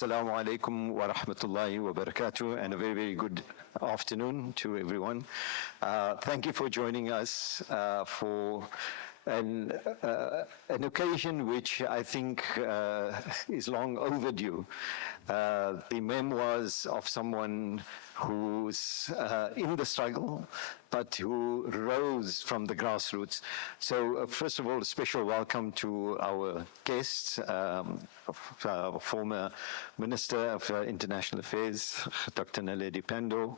Assalamu alaikum wa rahmatullahi wa barakatuh, and a very, very good afternoon to everyone. Thank you for joining us for an occasion which I think is long overdue. The memoirs of someone who's in the struggle, but who rose from the grassroots. So first of all, a special welcome to our guests, former Minister of International Affairs, Dr. Naledi Pandor,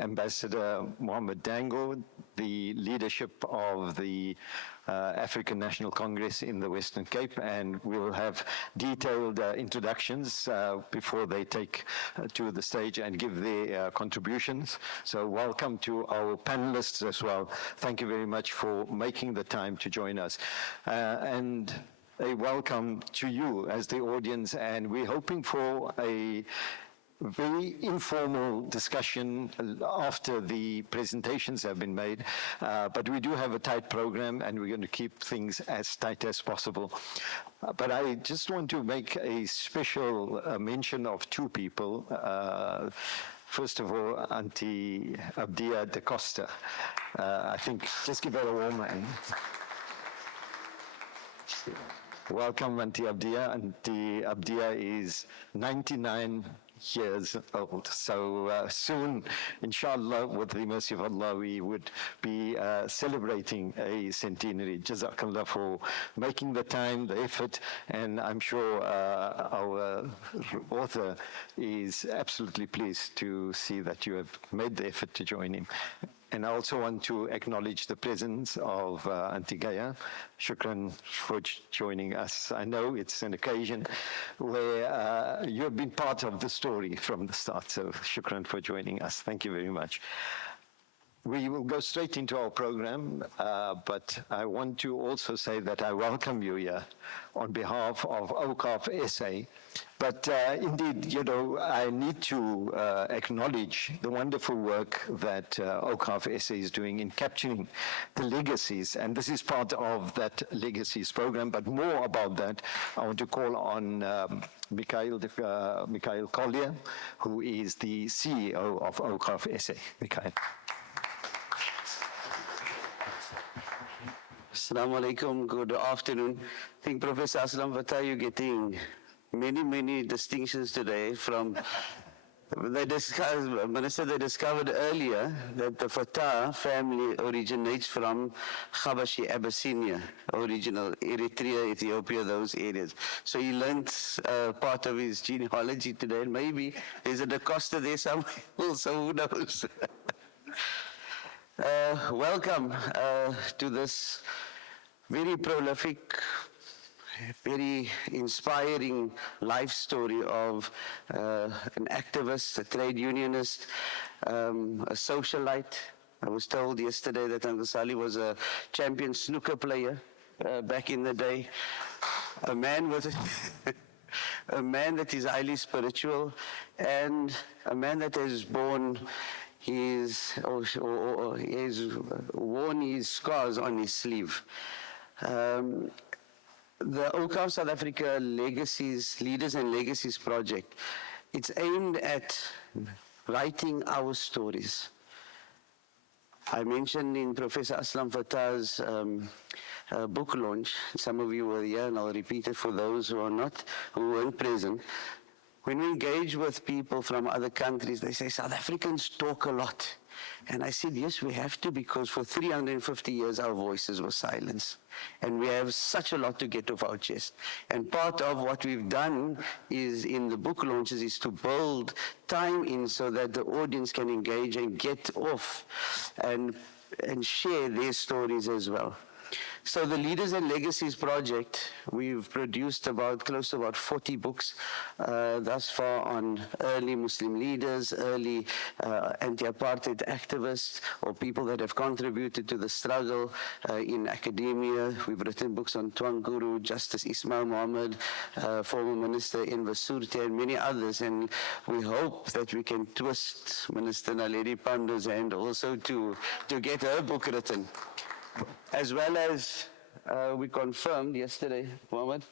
Ambassador Mohammed Dango, the leadership of the African National Congress in the Western Cape, and we'll have detailed introductions before they take to the stage and give their contributions. So welcome to our panelists as well. Thank you very much for making the time to join us. And a welcome to you as the audience, and we're hoping for a very informal discussion after the presentations have been made, but we do have a tight program and we're going to keep things as tight as possible. But I just want to make a special mention of two people. First of all, Auntie Abdia da Costa. I think just give her a warm hand. Welcome, Auntie Abdia. Auntie Abdia is 99 years old. So soon, inshallah, with the mercy of Allah, we would be celebrating a centenary. Jazakallah for making the time, the effort, and I'm sure our author is absolutely pleased to see that you have made the effort to join him. And I also want to acknowledge the presence of Auntie Gaya. Shukran for joining us. I know it's an occasion where you have been part of the story from the start, so shukran for joining us. Thank you very much. We will go straight into our program, but I want to also say that I welcome you here on behalf of Awqaf SA. But indeed, you know, I need to acknowledge the wonderful work that Awqaf SA is doing in capturing the legacies, and this is part of that legacies program. But more about that, I want to call on Mikhail Collier, who is the CEO of Awqaf SA. Mikhail. Assalamu alaikum, good afternoon. I think Professor Aslam Fatah, you're getting many distinctions today from, Minister, they discovered earlier that the Fatah family originates from Habashi, Abyssinia, original Eritrea, Ethiopia, those areas. So he learned part of his genealogy today, and maybe there's a Da Costa there somewhere, so who knows. Welcome to this very prolific, very inspiring life story of an activist, a trade unionist, a socialite. I was told yesterday that Uncle Salie was a champion snooker player back in the day. A man with a man that is highly spiritual, and a man that has borne he's worn his scars on his sleeve. The Awqaf South Africa Legacies, Leaders and Legacies project, it's aimed at writing our stories. I mentioned in Professor Aslam Fatah's book launch, some of you were here, and I'll repeat it for those who are not, who weren't present. When we engage with people from other countries, they say, South Africans talk a lot. And I said, yes, we have to, because for 350 years, our voices were silenced. And we have such a lot to get off our chest. And part of what we've done is, in the book launches, is to build time in so that the audience can engage and get off and share their stories as well. So the Leaders and Legacies project, we've produced close to about 40 books thus far on early Muslim leaders, early anti-apartheid activists, or people that have contributed to the struggle in academia. We've written books on Tuan Guru, Justice Ismail Mohammed, former Minister Enver Surte, and many others. And we hope that we can twist Minister Naledi Pandor's hand also to get her book written, as well as we confirmed yesterday, Mohammed.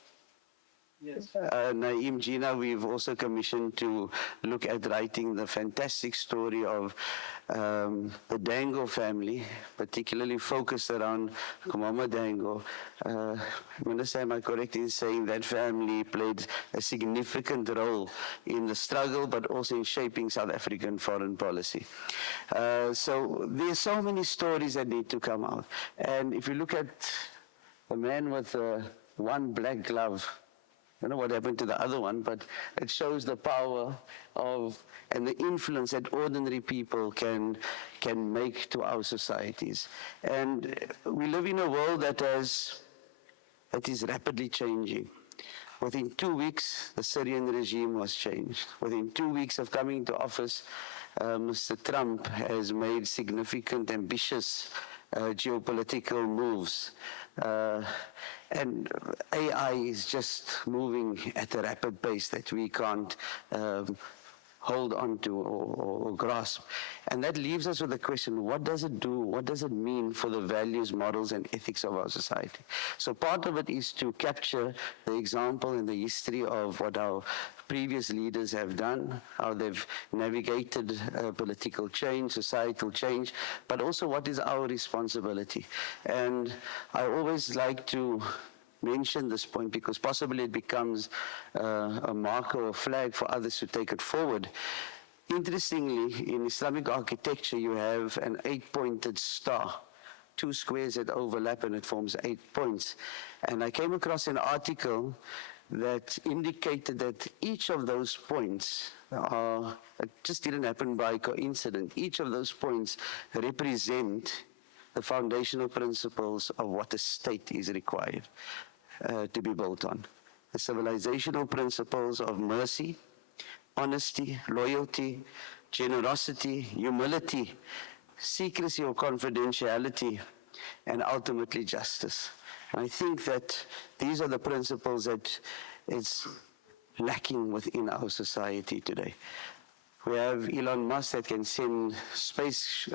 Yes. Naeem, Gina, we've also commissioned to look at writing the fantastic story of the Dango family, particularly focused around Kumama Dango. Minister, am I correct in saying that family played a significant role in the struggle, but also in shaping South African foreign policy? So there's so many stories that need to come out. And if you look at the man with one black glove, I don't know what happened to the other one, but it shows the power of and the influence that ordinary people can make to our societies. And we live in a world that is rapidly changing. Within 2 weeks, the Syrian regime was changed. Within 2 weeks of coming to office, Mr. Trump has made significant, ambitious geopolitical moves. And AI is just moving at a rapid pace that we can't hold on to or grasp. And that leaves us with the question, what does it do? What does it mean for the values, morals, and ethics of our society? So part of it is to capture the example and the history of what our previous leaders have done, how they've navigated political change, societal change, but also what is our responsibility. And I always like to mention this point because possibly it becomes a marker or flag for others to take it forward. Interestingly, in Islamic architecture, you have an 8-pointed star, 2 squares that overlap and it forms 8 points. And I came across an article that indicated that each of those points it just didn't happen by coincidence. Each of those points represent the foundational principles of what a state is required to be built on. The civilizational principles of mercy, honesty, loyalty, generosity, humility, secrecy or confidentiality, and ultimately justice. And I think that these are the principles that is lacking within our society today. We have Elon Musk that can send space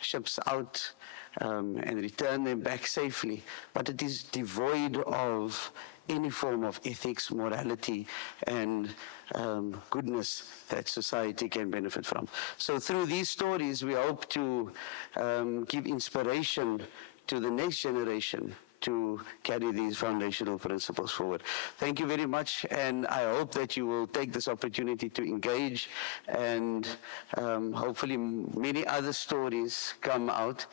ships out and return them back safely, but it is devoid of any form of ethics, morality, and goodness that society can benefit from. So through these stories, we hope to give inspiration to the next generation to carry these foundational principles forward. Thank you very much, and I hope that you will take this opportunity to engage, and hopefully many other stories come out.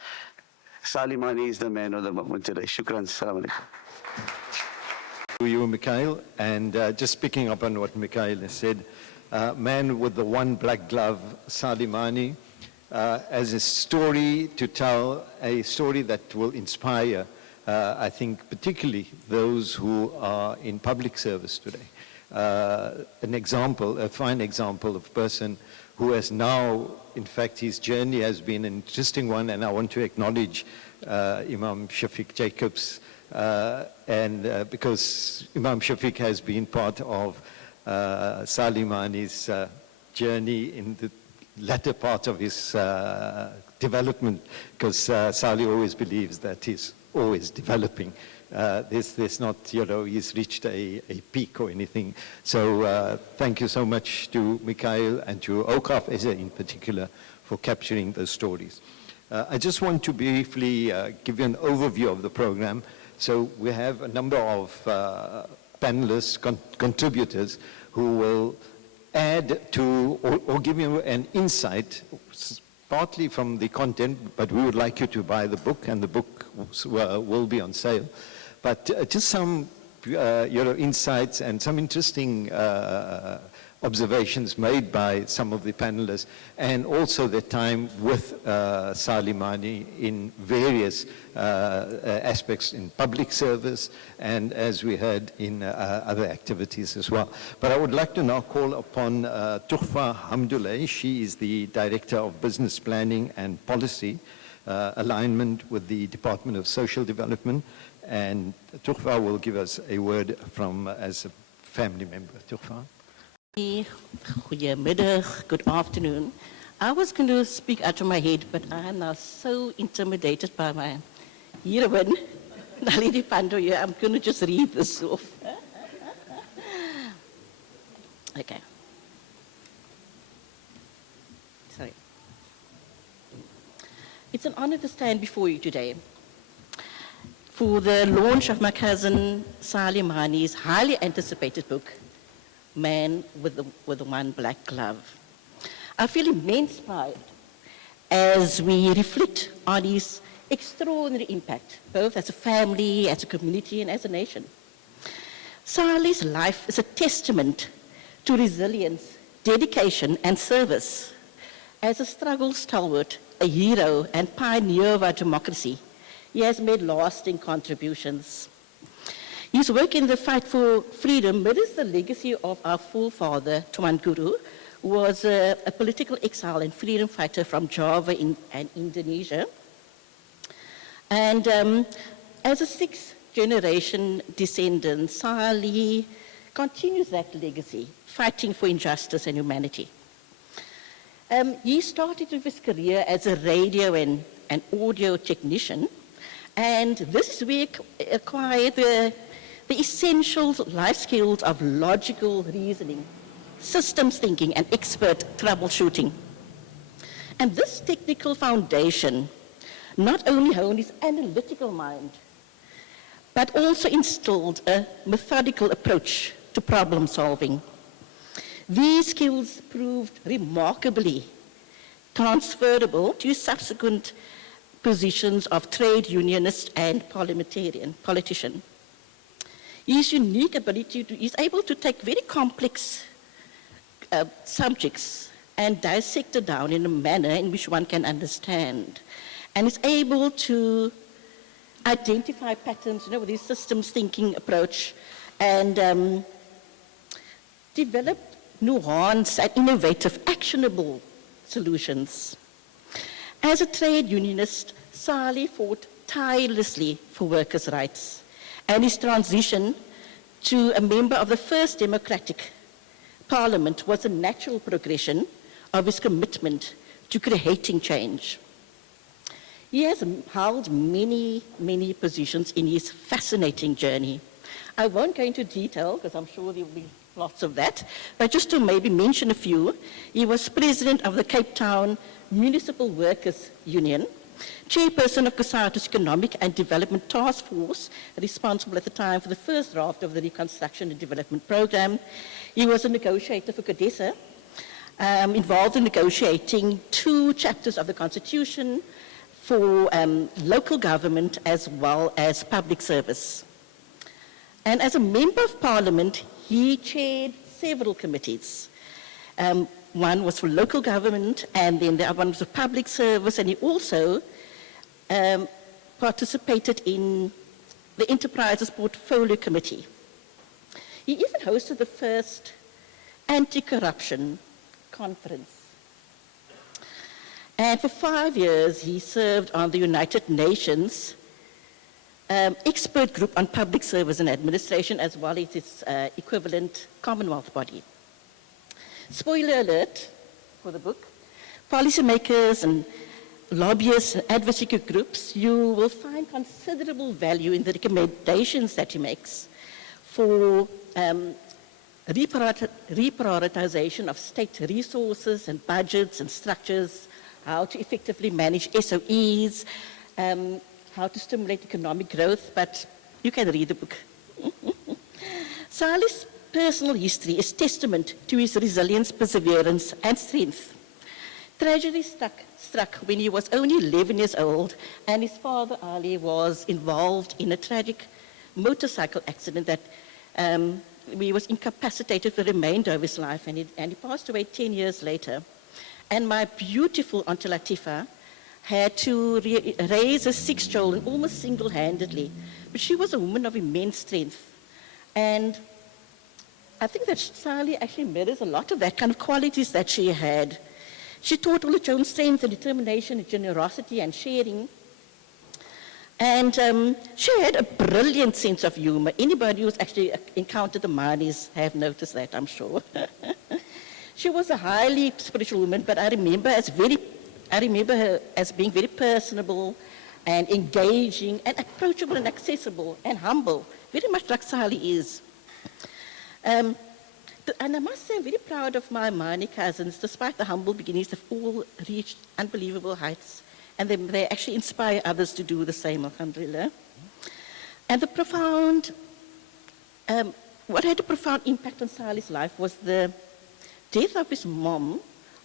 Salie Manie is the man of the moment today. Shukran. Assalamu alaikum. To you, Mikhail, and just picking up on what Mikhail has said, man with the one black glove, Salie Manie, as a story to tell, a story that will inspire, I think, particularly those who are in public service today. An example, a fine example of a person who has now, in fact, his journey has been an interesting one, and I want to acknowledge Imam Shafiq Jacobs, and because Imam Shafiq has been part of Salie Manie's journey in the latter part of his development, because Salie always believes that he's always developing. There's not, he's reached a peak or anything. So thank you so much to Mikhail and to Awqaf SA in particular for capturing those stories. I just want to briefly give you an overview of the program. So we have a number of panelists, contributors, who will add to or give you an insight, partly from the content, but we would like you to buy the book, and the book will be on sale. But just some insights and some interesting observations made by some of the panelists, and also the time with Salie Manie in various aspects in public service, and as we heard in other activities as well. But I would like to now call upon Tukhfa Hamdullah. She is the Director of Business Planning and Policy Alignment with the Department of Social Development, and Tukhfa will give us a word from as a family member. Tukhfa. Goedemiddag, good afternoon. I was going to speak out of my head, but I am now so intimidated by my heroine Nalini Pando here. I'm going to just read this off. Okay. Sorry. It's an honor to stand before you today for the launch of my cousin Salie Manie's highly anticipated book, Man with the One Black Glove. I feel immense pride as we reflect on his extraordinary impact, both as a family, as a community, and as a nation. Salie's life is a testament to resilience, dedication, and service. As a struggle stalwart, a hero, and pioneer of our democracy, he has made lasting contributions. His work in the fight for freedom mirrors the legacy of our forefather, Tuan Guru, who was a political exile and freedom fighter from Java and Indonesia. And as a sixth-generation descendant, Salie continues that legacy, fighting for injustice and humanity. He started his career as a radio and audio technician, and this is where he acquired the essential life skills of logical reasoning, systems thinking, and expert troubleshooting. And this technical foundation not only honed his analytical mind, but also instilled a methodical approach to problem solving. These skills proved remarkably transferable to subsequent positions of trade unionist and politician. His unique ability he's able to take very complex subjects and dissect it down in a manner in which one can understand, and is able to identify patterns, with his systems thinking approach, and develop nuanced and innovative, actionable solutions. As a trade unionist, Salie fought tirelessly for workers' rights, and his transition to a member of the first democratic parliament was a natural progression of his commitment to creating change. He has held many, many positions in his fascinating journey. I won't go into detail because I'm sure there will be lots of that, but just to maybe mention a few, he was president of the Cape Town Municipal Workers Union, chairperson of COSATU's Economic and Development Task Force, responsible at the time for the first draft of the Reconstruction and Development Program. He was a negotiator for CODESA, involved in negotiating 2 chapters of the Constitution for local government as well as public service. And as a member of Parliament, he chaired several committees. One was for local government, and then the other one was for public service, and he also participated in the Enterprises Portfolio Committee. He even hosted the first anti-corruption conference. And for 5 years, he served on the United Nations expert group on public service and administration, as well as its equivalent Commonwealth body. Spoiler alert for the book: policymakers and lobbyists and advocacy groups, you will find considerable value in the recommendations that he makes for reprioritization of state resources and budgets and structures, how to effectively manage SOEs, how to stimulate economic growth, but you can read the book. Salie's personal history is testament to his resilience, perseverance, and strength. Tragedy struck when he was only 11 years old, and his father, Ali, was involved in a tragic motorcycle accident that he was incapacitated for the remainder of his life, and he passed away 10 years later. And my beautiful Auntie Latifa had to raise her 6 children almost single-handedly. But she was a woman of immense strength. And I think that Salie actually mirrors a lot of that kind of qualities that she had. She taught all her own strength and determination and generosity and sharing. And she had a brilliant sense of humor. Anybody who's actually encountered the Manies have noticed that, I'm sure. She was a highly spiritual woman, but I remember her as being very personable, and engaging and approachable and accessible and humble, very much like Salie is. And I must say I'm very proud of my Manie cousins. Despite the humble beginnings, they've all reached unbelievable heights, and they actually inspire others to do the same, alhamdulillah. And the profound, what had a profound impact on Salie's life was the death of his mom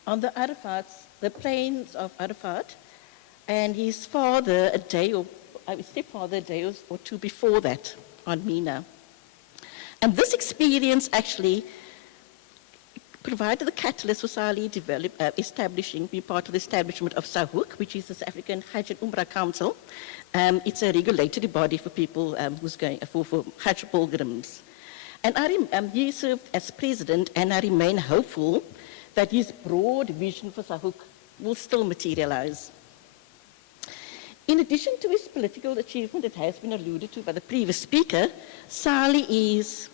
on the Arafats, the plains of Arafat, and his father his stepfather a day or two before that on Mina. And this experience actually provided the catalyst for Salie being part of the establishment of SAHUK, which is the South African Hajj and Umrah Council. It's a regulatory body for people who's going for Hajj pilgrims. And he served as president, and I remain hopeful that his broad vision for SAHUK will still materialize. In addition to his political achievement that has been alluded to by the previous speaker, Salie is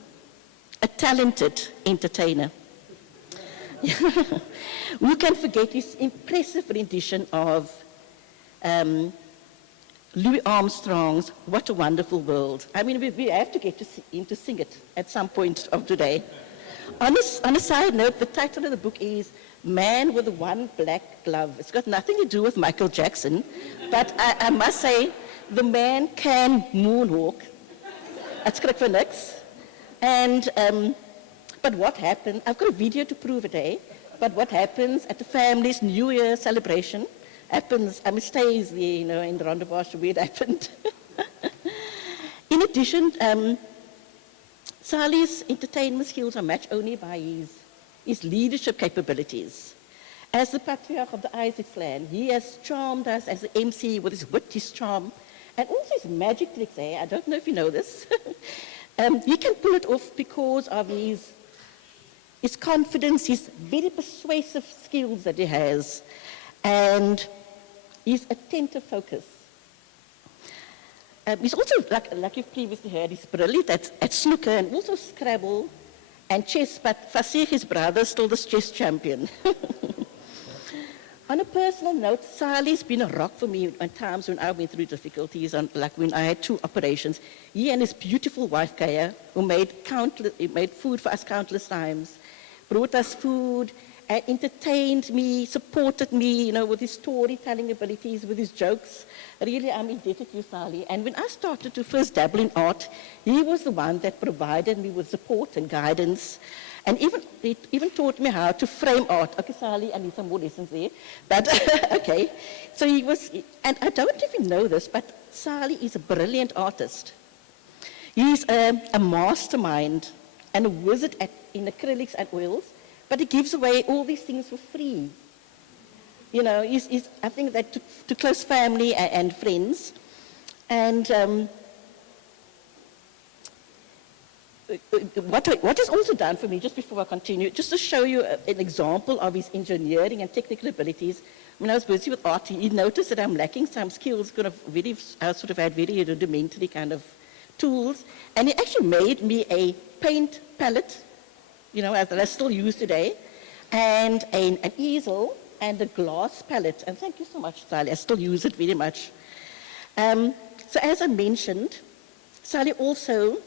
a talented entertainer. Who can forget his impressive rendition of Louis Armstrong's What a Wonderful World. I mean, we have to get him to sing it at some point of today. On a side note, the title of the book is Man with One Black Glove. It's got nothing to do with Michael Jackson, but I must say, the man can moonwalk. That's correct for niks. And, but what happened, I've got a video to prove it, but what happens at the family's New Year celebration happens, stays there, in the Rondebosch where it happened. In addition, Salie's entertainment skills are matched only by his leadership capabilities. As the patriarch of the Isaacsland, he has charmed us as the MC with his wit, his charm, and also his magic tricks. I don't know if you know this. He can pull it off because of his confidence, his very persuasive skills that he has, and his attentive focus. He's also, like you've previously heard, he's brilliant at snooker and also Scrabble and chess, but Fasih, his brother, is still the chess champion. On a personal note, Salie's been a rock for me at times when I went through difficulties, like when I had 2 operations. He and his beautiful wife, Kaya, who made food for us countless times, brought us food, and entertained me, supported me, with his storytelling abilities, with his jokes. Really, I'm indebted to you, Salie. And when I started to first dabble in art, he was the one that provided me with support and guidance, and even taught me how to frame art. Okay, Salie, I need some more lessons there. But, okay. So he was, and I don't even know this, but Salie is a brilliant artist. He's a mastermind and a wizard in acrylics and oils, but he gives away all these things for free. I think that to close family and friends. And what is also done for me, just before I continue, just to show you an example of his engineering and technical abilities. When I was busy with art, he noticed that I'm lacking some skills, I sort of had very rudimentary kind of tools, and he actually made me a paint palette, that I still use today, and an easel and a glass palette. And thank you so much, Salie. I still use it very much. So as I mentioned, Salie also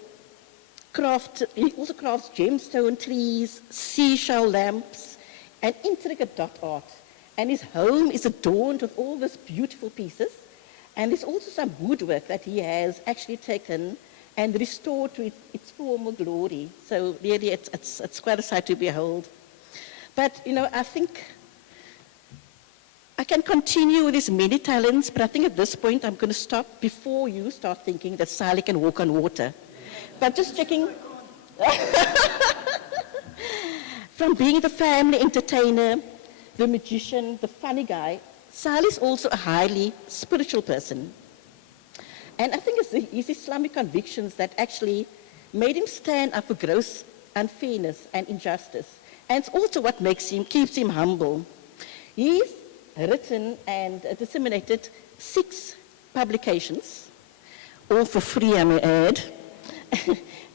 crafts gemstone trees, seashell lamps, and intricate dot art. And his home is adorned with all these beautiful pieces. And there's also some woodwork that he has actually taken and restored to its former glory. So really, it's quite a sight to behold. But, I think I can continue with his many talents, but I think at this point I'm going to stop before you start thinking that Salie can walk on water. But just checking. From being the family entertainer, the magician, the funny guy, Salie's also a highly spiritual person. And I think it's his Islamic convictions that actually made him stand up for gross unfairness and injustice. And it's also what keeps him humble. He's written and disseminated 6 publications, all for free, I may add.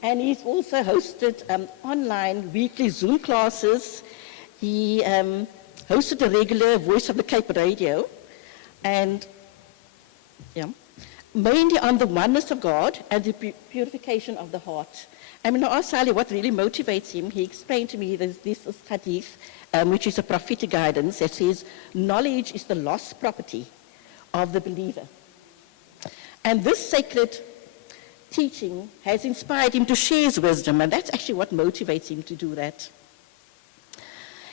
And he's also hosted online weekly Zoom classes. He hosted a regular Voice of the Cape radio. And, yeah. mainly on the oneness of God and the purification of the heart. And when I asked Salie what really motivates him, he explained to me that this is hadith, which is a prophetic guidance that says, knowledge is the lost property of the believer. And this sacred teaching has inspired him to share his wisdom, and that's actually what motivates him to do that.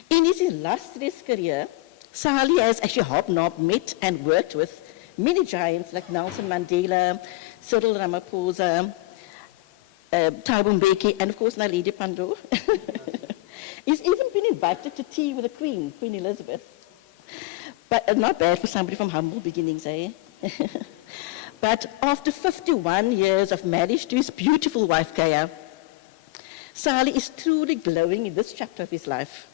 In his illustrious career, Salie has actually hobnobbed, met, and worked with many giants like Nelson Mandela, Cyril Ramaphosa, Thabo Mbeki, and of course Naledi Pandor. He's even been invited to tea with the Queen, Queen Elizabeth. But not bad for somebody from humble beginnings, eh? But after 51 years of marriage to his beautiful wife, Kaya, Salie is truly glowing in this chapter of his life.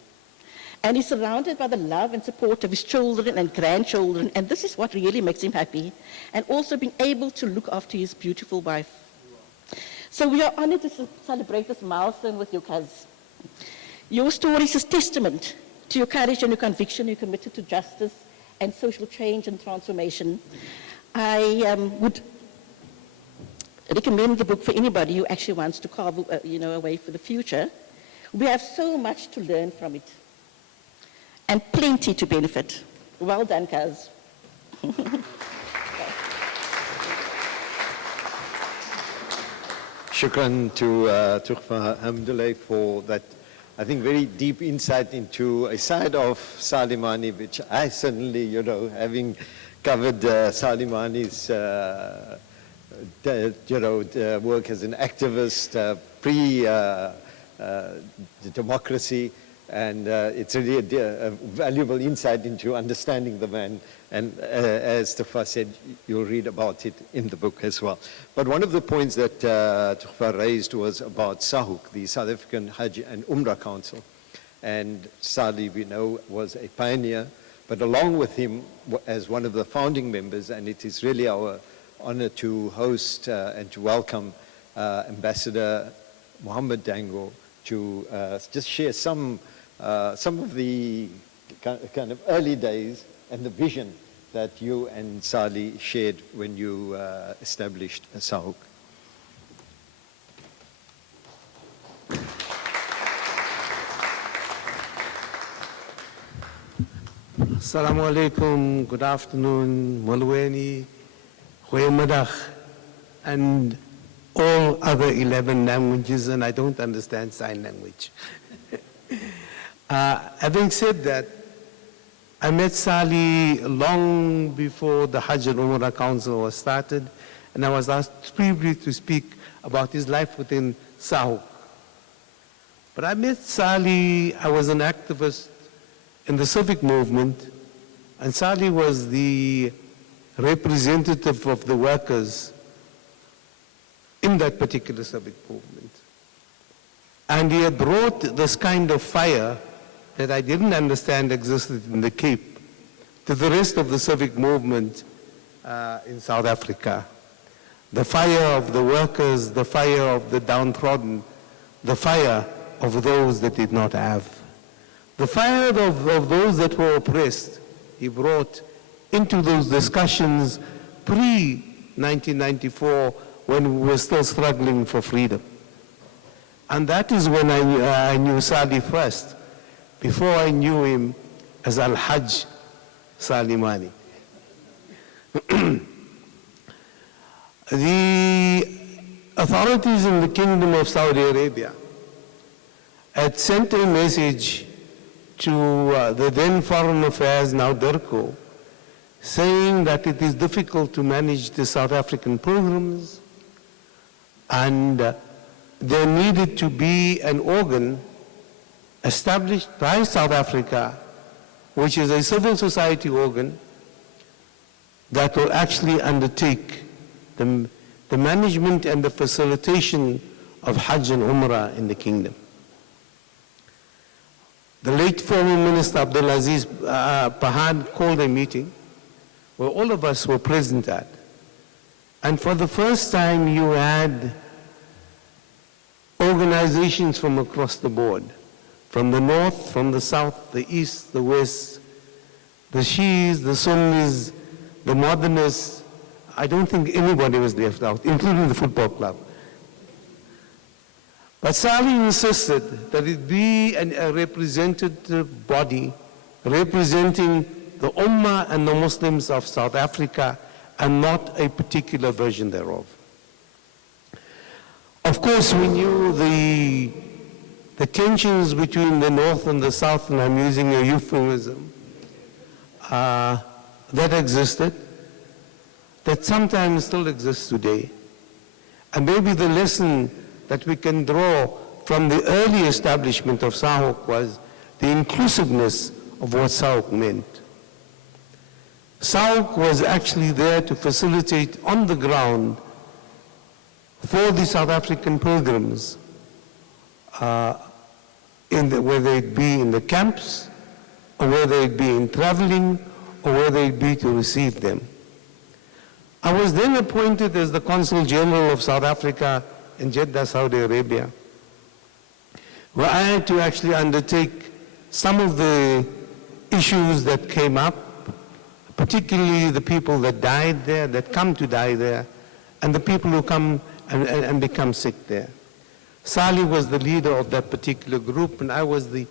And he's surrounded by the love and support of his children and grandchildren, and this is what really makes him happy, and also being able to look after his beautiful wife. So we are honored to celebrate this milestone with you, Kaz. Your story is a testament to your courage and your conviction. You're committed to justice and social change and transformation. I would recommend the book for anybody who actually wants to carve a way for the future. We have so much to learn from it, and plenty to benefit. Well done, Kaz. Shukran to Tukhfa Hamdullah for that, I think, very deep insight into a side of Salie Manie, which I certainly, having covered Salie Manie's, work as an activist pre-democracy, and it's really a valuable insight into understanding the man. And as Tukhfa said, you'll read about it in the book as well. But one of the points that Tukhfa raised was about SAHUC, the South African Hajj and Umrah Council. And Salie, we know, was a pioneer, but along with him as one of the founding members, and it is really our honor to host and to welcome Ambassador Mohammed Dango to just share some of the kind of early days and the vision that you and Salie shared when you established SAHUC. Assalamu alaikum, good afternoon, Molweni, goeiemiddag, and all other 11 languages, and I don't understand sign language. Having said that, I met Salie long before the Hajj and Umrah Council was started, and I was asked briefly to speak about his life within SAHUC. But I met Salie, I was an activist in the civic movement, and Salie was the representative of the workers in that particular civic movement. And he had brought this kind of fire that I didn't understand existed in the Cape to the rest of the civic movement in South Africa. The fire of the workers, the fire of the downtrodden, the fire of those that did not have. The fire of those that were oppressed, he brought into those discussions pre-1994 when we were still struggling for freedom. And that is when I knew Salie first, before I knew him as Al-Hajj Salie Manie. The authorities in the Kingdom of Saudi Arabia had sent a message to the then Foreign Affairs, now DIRCO, saying that it is difficult to manage the South African programs, and there needed to be an organ established by South Africa, which is a civil society organ that will actually undertake the management and the facilitation of Hajj and Umrah in the kingdom. The late former Minister Abdulaziz Pahad called a meeting where all of us were present at. And for the first time you had organizations from across the board, from the north, from the south, the east, the west, the Shias, the Sunnis, the modernists, I don't think anybody was left out, including the football club. But Salie insisted that it be a representative body representing the Ummah and the Muslims of South Africa and not a particular version thereof. Of course, we knew the tensions between the North and the South, and I'm using a euphemism, that existed, that sometimes still exists today. And maybe the lesson that we can draw from the early establishment of SAHOK was the inclusiveness of what SAHOK meant. SAHOK was actually there to facilitate on the ground for the South African pilgrims, whether it be in the camps, or whether it be in traveling, or whether it be to receive them. I was then appointed as the Consul General of South Africa in Jeddah, Saudi Arabia, where I had to actually undertake some of the issues that came up, particularly the people that died there, that come to die there, and the people who come and become sick there. Salie was the leader of that particular group, and I was the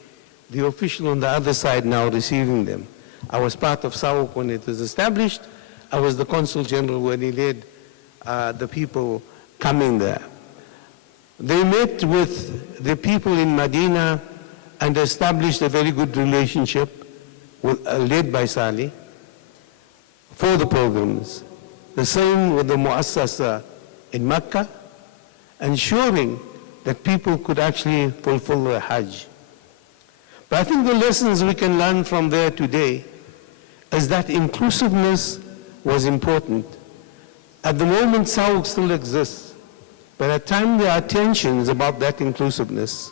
official on the other side now receiving them. I was part of SAHOK when it was established. I was the Consul General when he led the people coming there. They met with the people in Medina and established a very good relationship led by Salie for the pilgrims. The same with the Muassasa in Mecca, ensuring that people could actually fulfill their Hajj. But I think the lessons we can learn from there today is that inclusiveness was important. At the moment, SAHOK still exists, but at times there are tensions about that inclusiveness.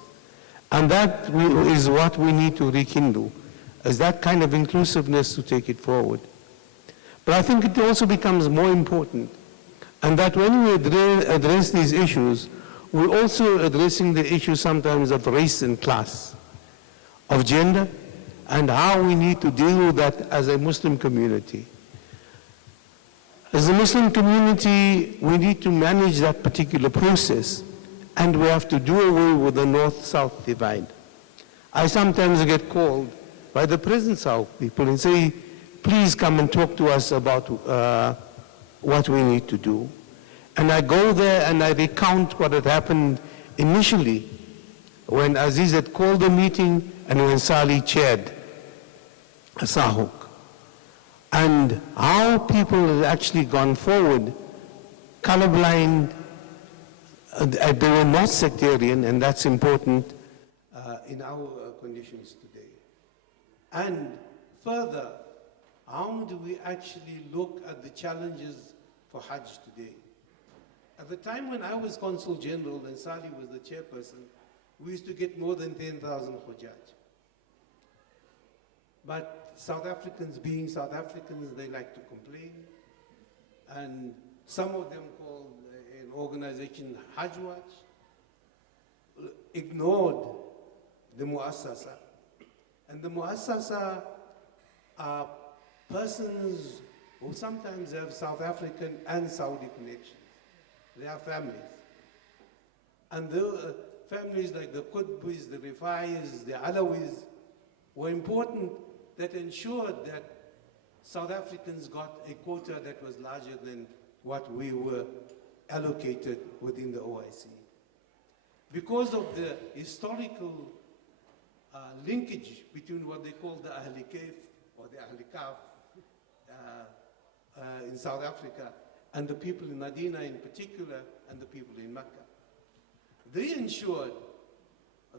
And that is what we need to rekindle, is that kind of inclusiveness to take it forward. But I think it also becomes more important, and that when we address these issues, we're also addressing the issue sometimes of race and class, of gender, and how we need to deal with that as a Muslim community. As a Muslim community, we need to manage that particular process, and we have to do away with the North-South divide. I sometimes get called by the present South people and say, please come and talk to us about what we need to do. And I go there and I recount what had happened initially when Aziz had called the meeting and when Salie chaired SAHOK, and how people had actually gone forward, colorblind. They were not sectarian, and that's important in our conditions today. And further, how do we actually look at the challenges for Hajj today? At the time when I was Consul General and Salie was the chairperson, we used to get more than 10,000 Hujjaj. But South Africans, being South Africans, they like to complain. And some of them called an organization Hajj Watch, ignored the Muassasa. And the Muassasa are persons who sometimes have South African and Saudi connections. They are families. And the families like the Qutbis, the Rifais, the Alawis were important, that ensured that South Africans got a quota that was larger than what we were allocated within the OIC. Because of the historical linkage between what they call the Ahli Kaif or the Ahli Kaf in South Africa and the people in Medina in particular and the people in Mecca. They ensured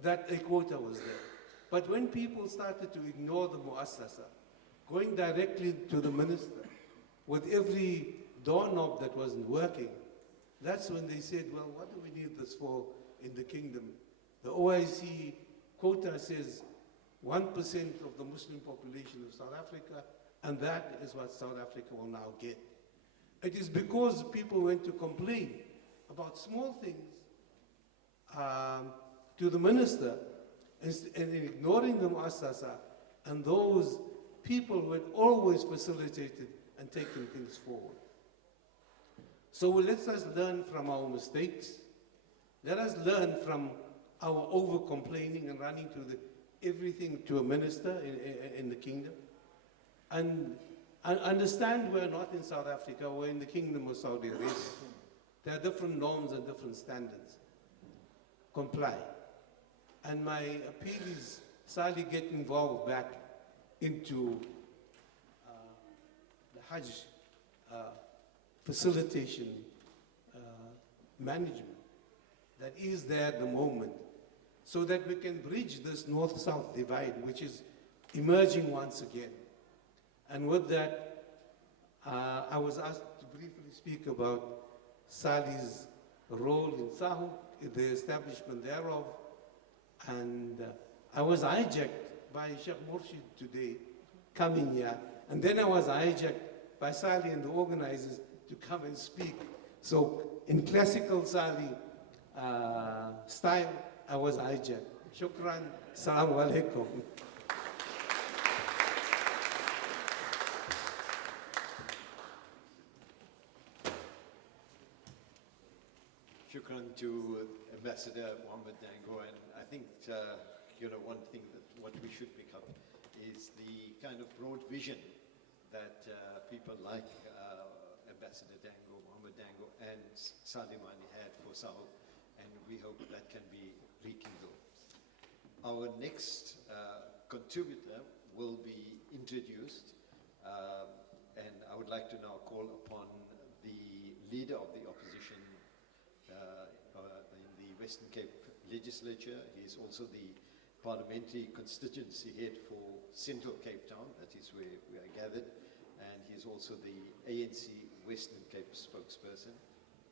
that a quota was there. But when people started to ignore the Muassasa, going directly to the minister with every doorknob that wasn't working, that's when they said, well, what do we need this for in the kingdom? The OIC quota says 1% of the Muslim population of South Africa, and that is what South Africa will now get. It is because people went to complain about small things to the minister and ignoring the Muassasa and those people who had always facilitated and taken things forward. So let us learn from our mistakes. Let us learn from our over-complaining and running to everything to a minister in the kingdom. And understand we're not in South Africa, we're in the kingdom of Saudi Arabia. There are different norms and different standards. Comply. And my appeal is, Salie, get involved back into the Hajj facilitation management that is there at the moment, so that we can bridge this north-south divide, which is emerging once again. And with that, I was asked to briefly speak about Salie's role in SAHU, the establishment thereof, and I was hijacked by Sheikh Murshid today, coming here, and then I was hijacked by Salie and the organizers to come and speak. So in classical Salie style, I was hijacked. Shukran, Assalamu alaikum. Shukran to Ambassador Mohammed Dango, and I think one thing that what we should pick up is the kind of broad vision that people like Ambassador Dango, Mohammed Dango, and Salie Manie had for SAHU, and we hope that can be rekindled. Our next contributor will be introduced, and I would like to now call upon the leader of the opposition in the Western Cape Legislature. He is also the parliamentary constituency head for Central Cape Town, that is where we are gathered, and he is also the ANC Western Cape spokesperson.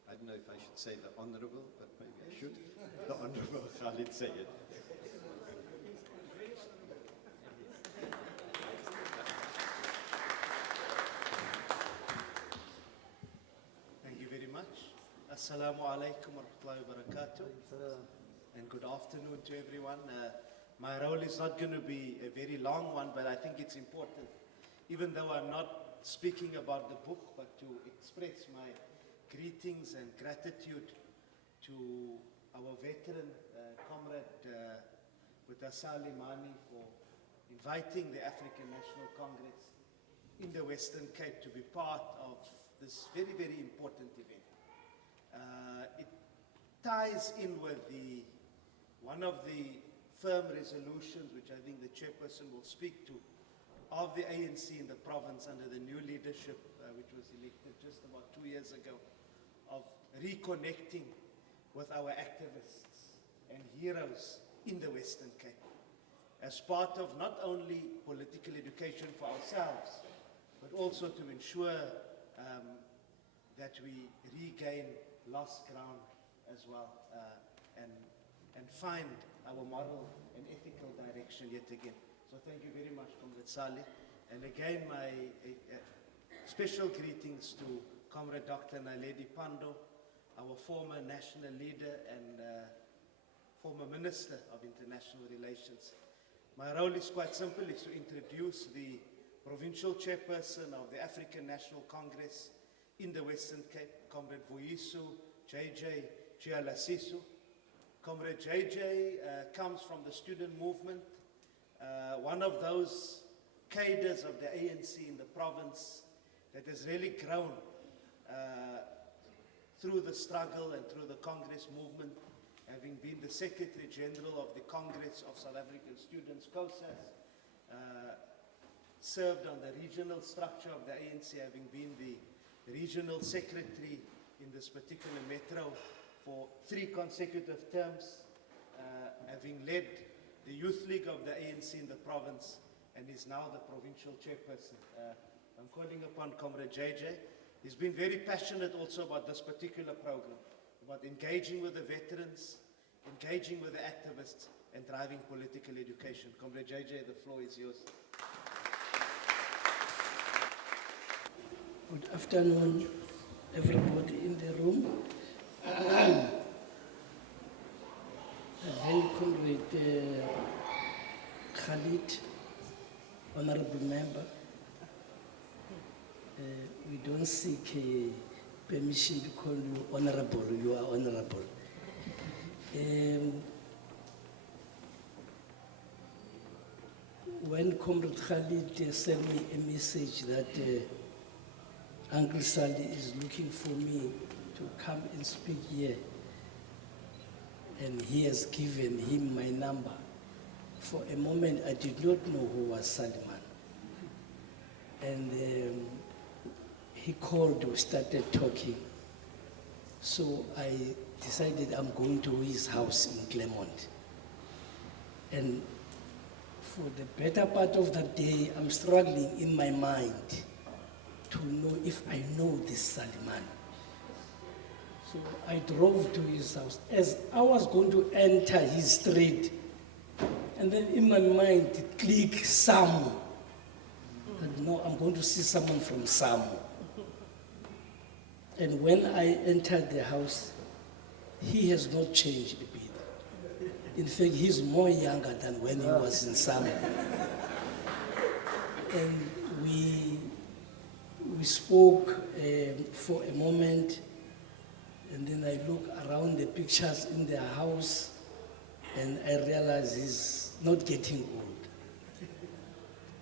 I don't know if I should say the Honourable, but maybe I should. The Honourable Khalid Sayed. Thank you very much. Assalamu alaikum wa rahmatullahi wa barakatuh. And good afternoon to everyone. My role is not going to be a very long one, but I think it's important, even though I'm not speaking about the book, but to express my greetings and gratitude to our veteran comrade Salie Manie for inviting the African National Congress in the Western Cape to be part of this very, very important event. It ties in with one of the firm resolutions, which I think the chairperson will speak to, of the ANC in the province under the new leadership, which was elected just about 2 years ago, of reconnecting with our activists and heroes in the Western Cape, as part of not only political education for ourselves, but also to ensure that we regain lost ground as well, and find our moral and ethical direction yet again. So thank you very much, Comrade Salie. And again, my special greetings to Comrade Dr. Naledi Pandor, our former national leader and former Minister of International Relations. My role is quite simple, it's to introduce the provincial chairperson of the African National Congress in the Western Cape, Comrade Vuyisu JJ Chialasisu. Comrade JJ comes from the student movement, one of those cadres of the ANC in the province that has really grown through the struggle and through the Congress movement, having been the Secretary General of the Congress of South African Students, COSAS, served on the regional structure of the ANC, having been the regional secretary in this particular metro for 3 consecutive terms, having led the Youth League of the ANC in the province, and is now the provincial chairperson. I'm calling upon Comrade JJ. He's been very passionate also about this particular program, about engaging with the veterans, engaging with the activists, and driving political education. Comrade JJ, the floor is yours. Good afternoon, everybody in the room. Then Comrade Khalid, Honorable Member, we don't seek permission to call you honorable. You are honorable. When Comrade Khalid sent me a message that Uncle Salie is looking for me to come and speak here, and he has given him my number, for a moment I did not know who was Salie Manie. And he called, we started talking. So I decided I'm going to his house in Claremont. And for the better part of the day, I'm struggling in my mind to know if I know this Salie Manie. So I drove to his house. As I was going to enter his street, and then in my mind it clicked Samu. That no, I'm going to see someone from Samu. And when I entered the house, he has not changed a bit. In fact, he's more younger than when he was in Samu. And we spoke for a moment, and then I look around the pictures in their house, and I realize he's not getting old.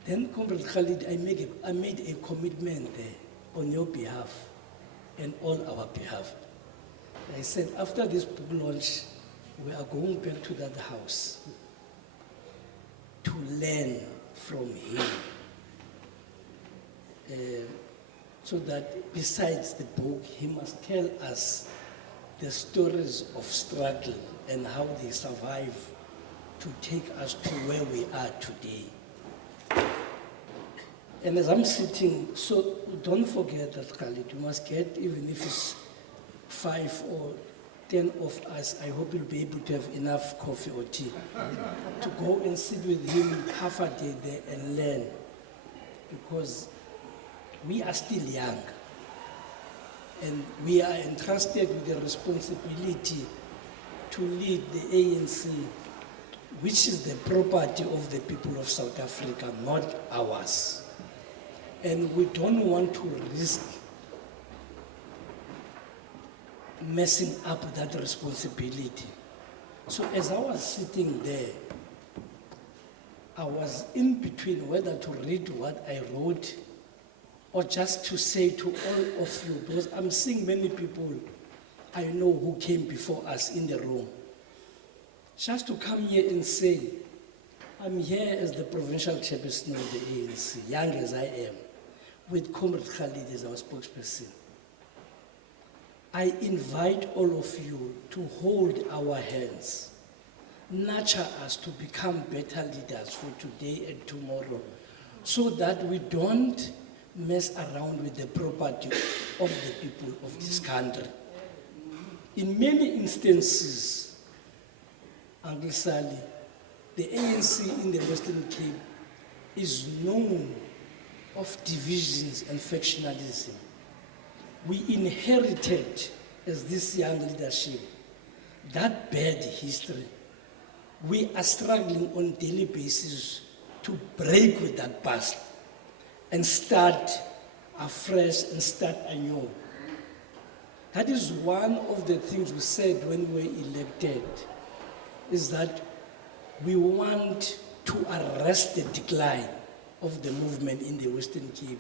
Then, Comrade Khalid, I made a commitment there on your behalf and all our behalf. I said, after this book launch, we are going back to that house to learn from him. So that besides the book, he must tell us the stories of struggle and how they survive to take us to where we are today. And as I'm sitting, so don't forget that, Khalid, you must get, even if it's 5 or 10 of us, I hope you'll be able to have enough coffee or tea to go and sit with him half a day there and learn. Because we are still young, and we are entrusted with the responsibility to lead the ANC, which is the property of the people of South Africa, not ours. And we don't want to risk messing up that responsibility. So as I was sitting there, I was in between whether to read what I wrote or just to say to all of you, because I'm seeing many people I know who came before us in the room, just to come here and say, I'm here as the provincial chairperson of the ANC, young as I am, with Comrade Khalid as our spokesperson. I invite all of you to hold our hands, nurture us to become better leaders for today and tomorrow, so that we don't mess around with the property of the people of this country. In many instances, Uncle Salie, the ANC in the Western Cape is known of divisions and factionalism. We inherited, as this young leadership, that bad history. We are struggling on a daily basis to break with that past and start afresh and start anew. That is one of the things we said when we were elected, is that we want to arrest the decline of the movement in the Western Cape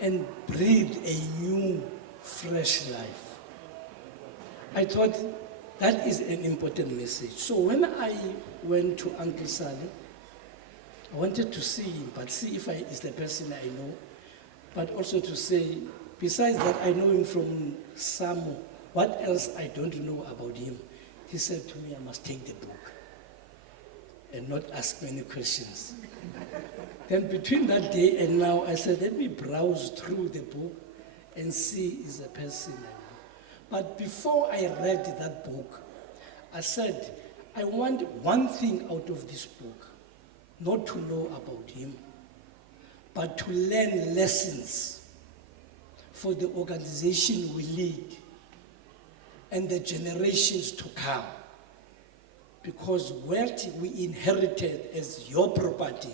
and breathe a new, fresh life. I thought that is an important message. So when I went to Uncle Salie, I wanted to see him, but see if he's the person I know, but also to say, besides that I know him from Samu, what else I don't know about him? He said to me, I must take the book and not ask many questions. Then between that day and now, I said, let me browse through the book and see is a person I know. But before I read that book, I said, I want one thing out of this book, not to know about him, but to learn lessons for the organization we lead and the generations to come. Because wealth we inherited as your property,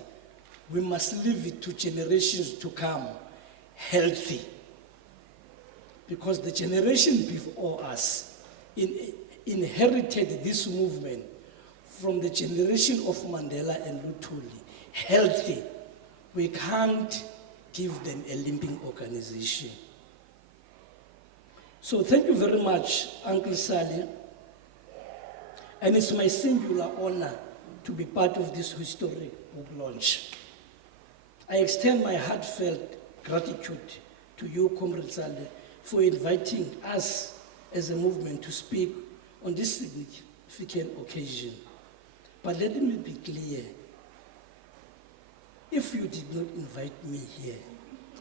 we must leave it to generations to come healthy. because the generation before us inherited this movement from the generation of Mandela and Luthuli, healthy. We can't give them a limping organization. So thank you very much, Uncle Salie. And it's my singular honor to be part of this historic book launch. I extend my heartfelt gratitude to you, Comrade Salie, for inviting us as a movement to speak on this significant occasion. But let me be clear. If you did not invite me here,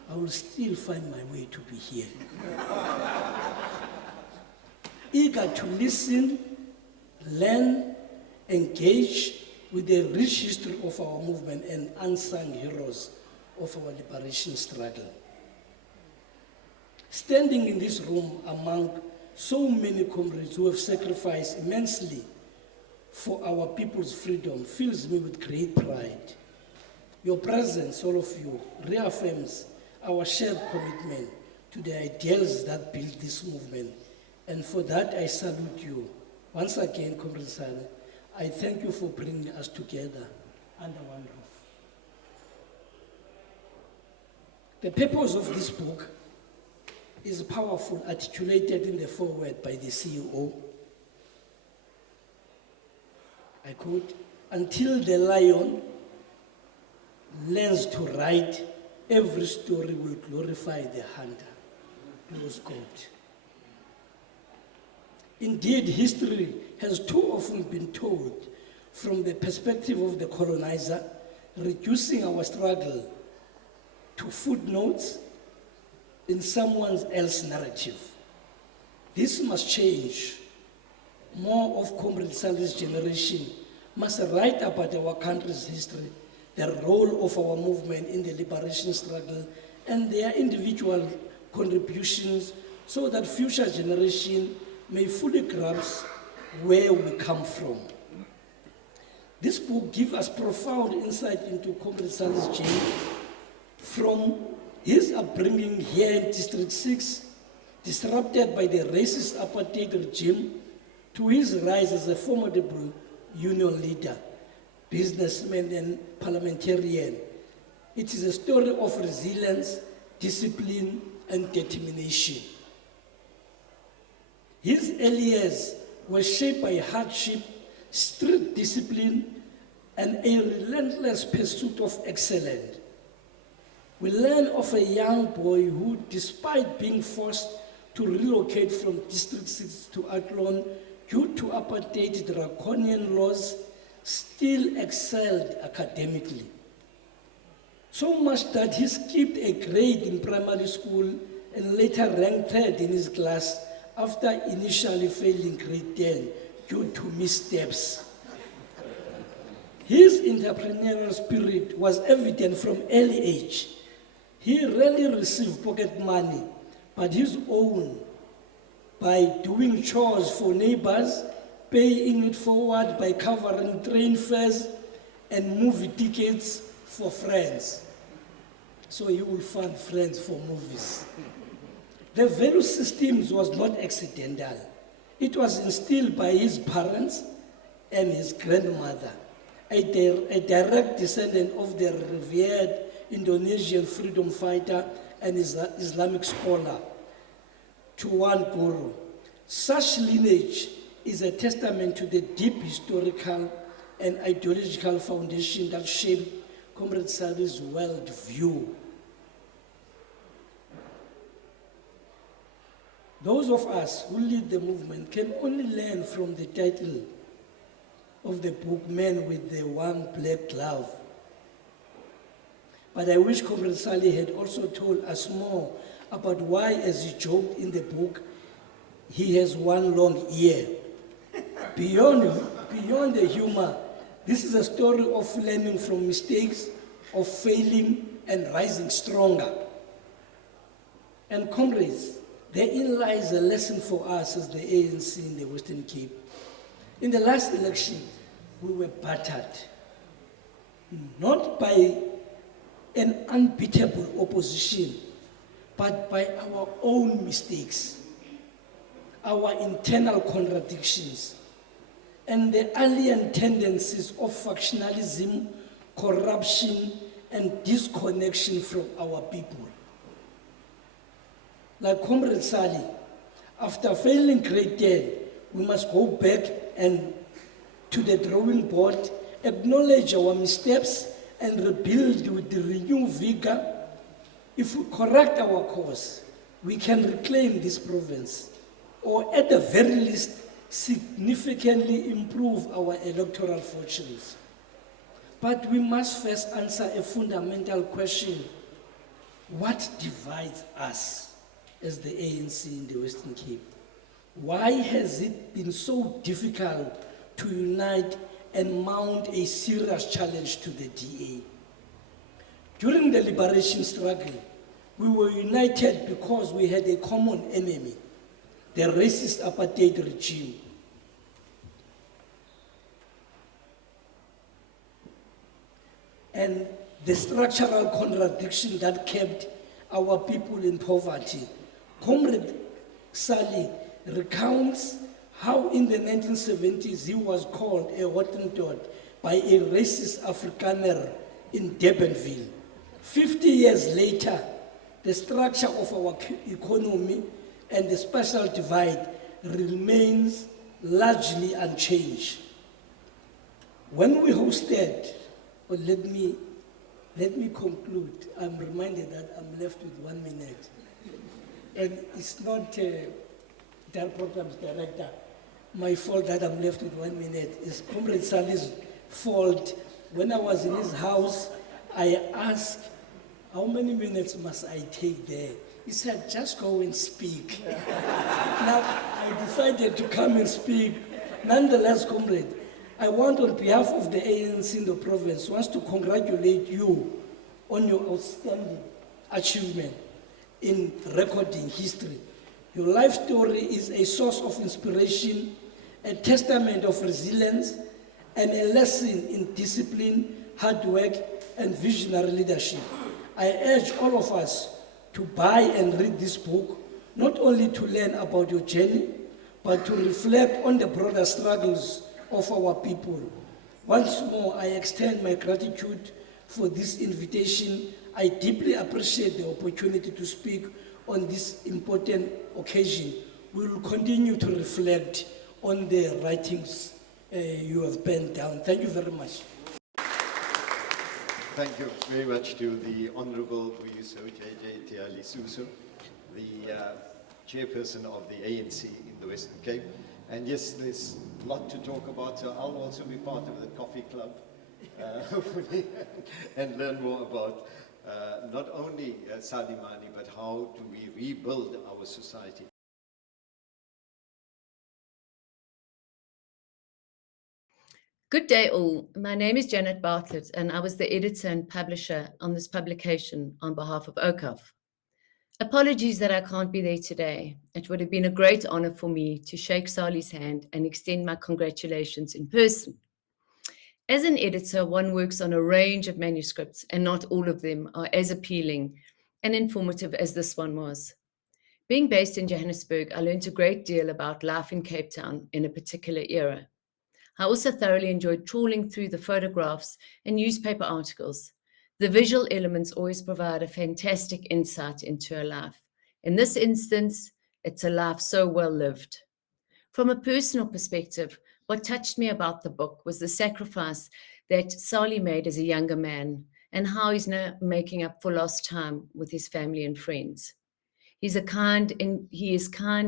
I will still find my way to be here. Eager to listen, learn, engage with the rich history of our movement and unsung heroes of our liberation struggle. Standing in this room among so many comrades who have sacrificed immensely for our people's freedom fills me with great pride. Your presence, all of you, reaffirms our shared commitment to the ideals that build this movement. And for that, I salute you. Once again, Comrade Salie, I thank you for bringing us together under one roof. The purpose of this book is powerful, articulated in the foreword by the CEO. I quote, "Until the lion learns to ride, every story will glorify the hunter." Close quote. Indeed, history has too often been told from the perspective of the colonizer, reducing our struggle to footnotes in someone else's narrative. This must change. More of Comrade Salie's generation must write about our country's history, the role of our movement in the liberation struggle, and their individual contributions so that future generations may fully grasp where we come from. This book gives us profound insight into Comrade Salie's journey from his upbringing here in District 6, disrupted by the racist apartheid regime, to his rise as a formidable union leader, businessman and parliamentarian. It is a story of resilience, discipline, and determination. His early years were shaped by hardship, strict discipline, and a relentless pursuit of excellence. We learn of a young boy who, despite being forced to relocate from District 6 to Caledon due to apartheid draconian laws, still excelled academically. So much that he skipped a grade in primary school and later ranked third in his class after initially failing grade 10 due to missteps. His entrepreneurial spirit was evident from early age. He rarely received pocket money, but his own, by doing chores for neighbors, paying it forward by covering train fares and movie tickets for friends. So he will fund friends for movies. The value system was not accidental. It was instilled by his parents and his grandmother, a direct descendant of the revered Indonesian freedom fighter and Islamic scholar, Tuan Guru. Such lineage is a testament to the deep historical and ideological foundation that shaped Comrade Salie's worldview. Those of us who lead the movement can only learn from the title of the book, Man with the One Black Glove. But I wish Comrade Salie had also told us more about why, as he joked in the book, he has one long ear. Beyond the humor, this is a story of learning from mistakes, of failing and rising stronger. And comrades, therein lies a lesson for us as the ANC in the Western Cape. In the last election, we were battered, not by an unbeatable opposition, but by our own mistakes, our internal contradictions, and the alien tendencies of factionalism, corruption, and disconnection from our people. Like Comrade Salie, after failing grade 10, we must go back and to the drawing board, acknowledge our missteps, and rebuild with the renewed vigor. If we correct our course, we can reclaim this province, or at the very least, significantly improve our electoral fortunes. But we must first answer a fundamental question: what divides us as the ANC in the Western Cape? Why has it been so difficult to unite and mount a serious challenge to the DA? During the liberation struggle, we were united because we had a common enemy, the racist apartheid regime. And the structural contradiction that kept our people in poverty. Comrade Salie recounts how in the 1970s he was called a Hottentot by a racist Afrikaner in Durbanville. 50 years later, the structure of our economy and the spatial divide remains largely unchanged. When we hosted, well, let me conclude. I'm reminded that I'm left with 1 minute. And it's not their program's director my fault that I'm left with 1 minute. It's Comrade Salie's fault. When I was in his house, I asked, how many minutes must I take there? He said, just go and speak. Now, I decided to come and speak. Nonetheless, comrade, I want on behalf of the ANC in the province, wants to congratulate you on your outstanding achievement in recording history. Your life story is a source of inspiration, a testament of resilience, and a lesson in discipline, hard work, and visionary leadership. I urge all of us to buy and read this book, not only to learn about your journey, but to reflect on the broader struggles of our people. Once more, I extend my gratitude for this invitation. I deeply appreciate the opportunity to speak on this important occasion. We will continue to reflect on the writings you have penned down. Thank you very much. Thank you very much to the Honorable Buyiso J.J. Tiali Suso, the chairperson of the ANC in the Western Cape. And yes, there's a lot to talk about, so I'll also be part of the coffee club, hopefully, and learn more about not only Salie Manie, but how do we rebuild our society. Good day all. My name is Janet Bartlett and I was the editor and publisher on this publication on behalf of Awqaf. Apologies that I can't be there today. It would have been a great honor for me to shake Salie's hand and extend my congratulations in person. As an editor, one works on a range of manuscripts and not all of them are as appealing and informative as this one was. Being based in Johannesburg, I learned a great deal about life in Cape Town in a particular era. I also thoroughly enjoyed trawling through the photographs and newspaper articles. The visual elements always provide a fantastic insight into a life. In this instance, it's a life so well lived. From a personal perspective, what touched me about the book was the sacrifice that Salie made as a younger man and how he's now making up for lost time with his family and friends. He is kind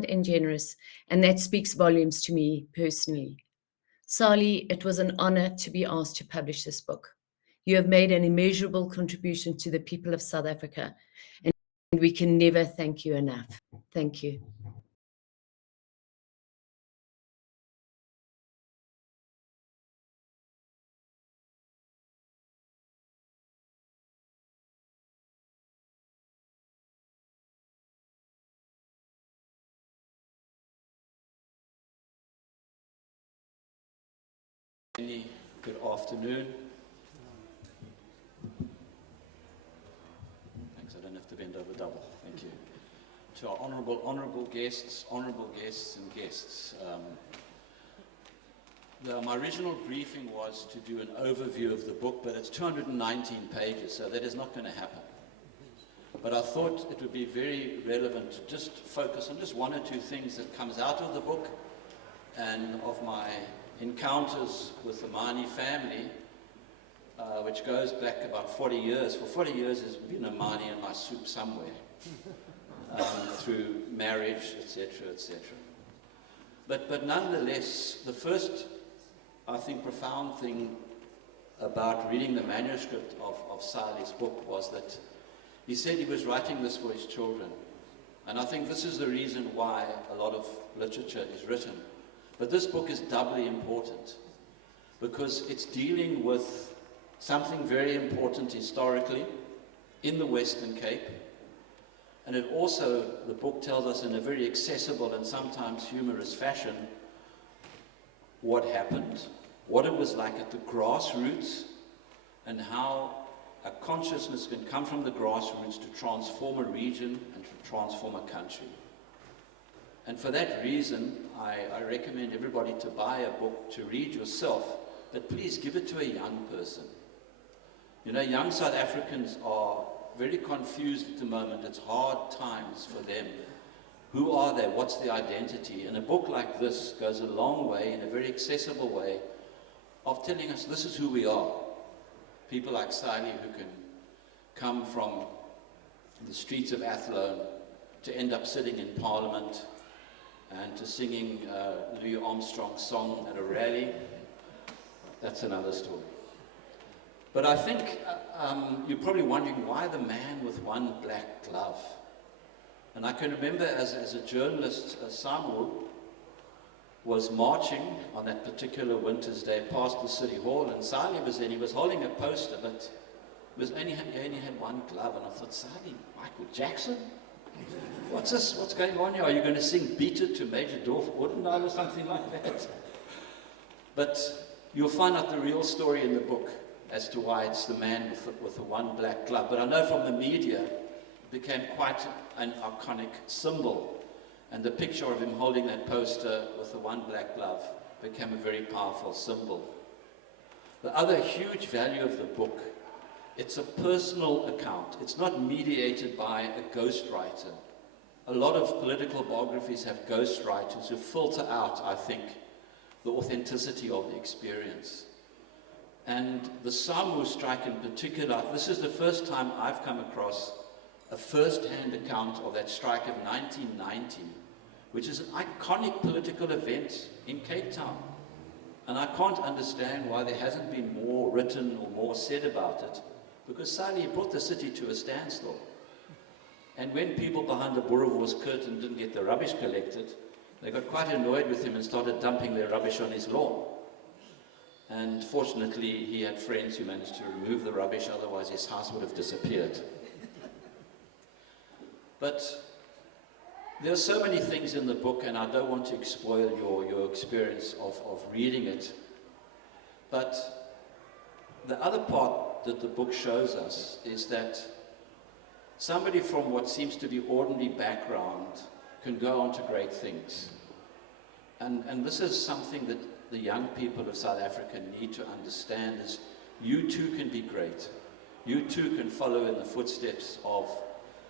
and generous, and that speaks volumes to me personally. Salie, it was an honor to be asked to publish this book. You have made an immeasurable contribution to the people of South Africa, and we can never thank you enough. Thank you. Good afternoon. Thanks. I don't have to bend over double. Thank you. To our honourable guests and guests. My original briefing was to do an overview of the book, but it's 219 pages, so that is not going to happen. But I thought it would be very relevant to just focus on just one or two things that comes out of the book and of my encounters with the Manie family, which goes back about 40 years. For 40 years there's been a Manie in my soup somewhere, through marriage, etc., etc. But nonetheless, the first, I think, profound thing about reading the manuscript of Salie's book was that he said he was writing this for his children. And I think this is the reason why a lot of literature is written. But this book is doubly important because it's dealing with something very important historically in the Western Cape. And it also, the book tells us in a very accessible and sometimes humorous fashion what happened, what it was like at the grassroots, and how a consciousness can come from the grassroots to transform a region and to transform a country. And for that reason, I recommend everybody to buy a book to read yourself, but please give it to a young person. You know, young South Africans are very confused at the moment. It's hard times for them. Who are they? What's their identity? And a book like this goes a long way, in a very accessible way, of telling us this is who we are. People like Salie who can come from the streets of Athlone to end up sitting in Parliament and to singing Louis Armstrong's song at a rally. That's another story. But I think you're probably wondering, why the man with one black glove? And I can remember as a journalist, Samu was marching on that particular winter's day past the City Hall, and Salie was there. He was holding a poster, but he only had one glove. And I thought, Salie, Michael Jackson? What's this? What's going on here? Are you going to sing Beat It to Major Dorf Ordendale or something like that? But you'll find out the real story in the book as to why it's the man with the one black glove. But I know from the media, it became quite an iconic symbol. And the picture of him holding that poster with the one black glove became a very powerful symbol. The other huge value of the book, it's a personal account. It's not mediated by a ghostwriter. A lot of political biographies have ghostwriters who filter out, I think, the authenticity of the experience. And the Samu strike in particular, this is the first time I've come across a first-hand account of that strike of 1990, which is an iconic political event in Cape Town. And I can't understand why there hasn't been more written or more said about it, because Salie brought the city to a standstill. And when people behind the Boerewors curtain didn't get the rubbish collected, they got quite annoyed with him and started dumping their rubbish on his lawn. And fortunately, he had friends who managed to remove the rubbish, otherwise his house would have disappeared. But there are so many things in the book, and I don't want to spoil your experience of reading it. But the other part that the book shows us is that somebody from what seems to be ordinary background can go on to great things. And this is something that the young people of South Africa need to understand, is you too can be great. You too can follow in the footsteps of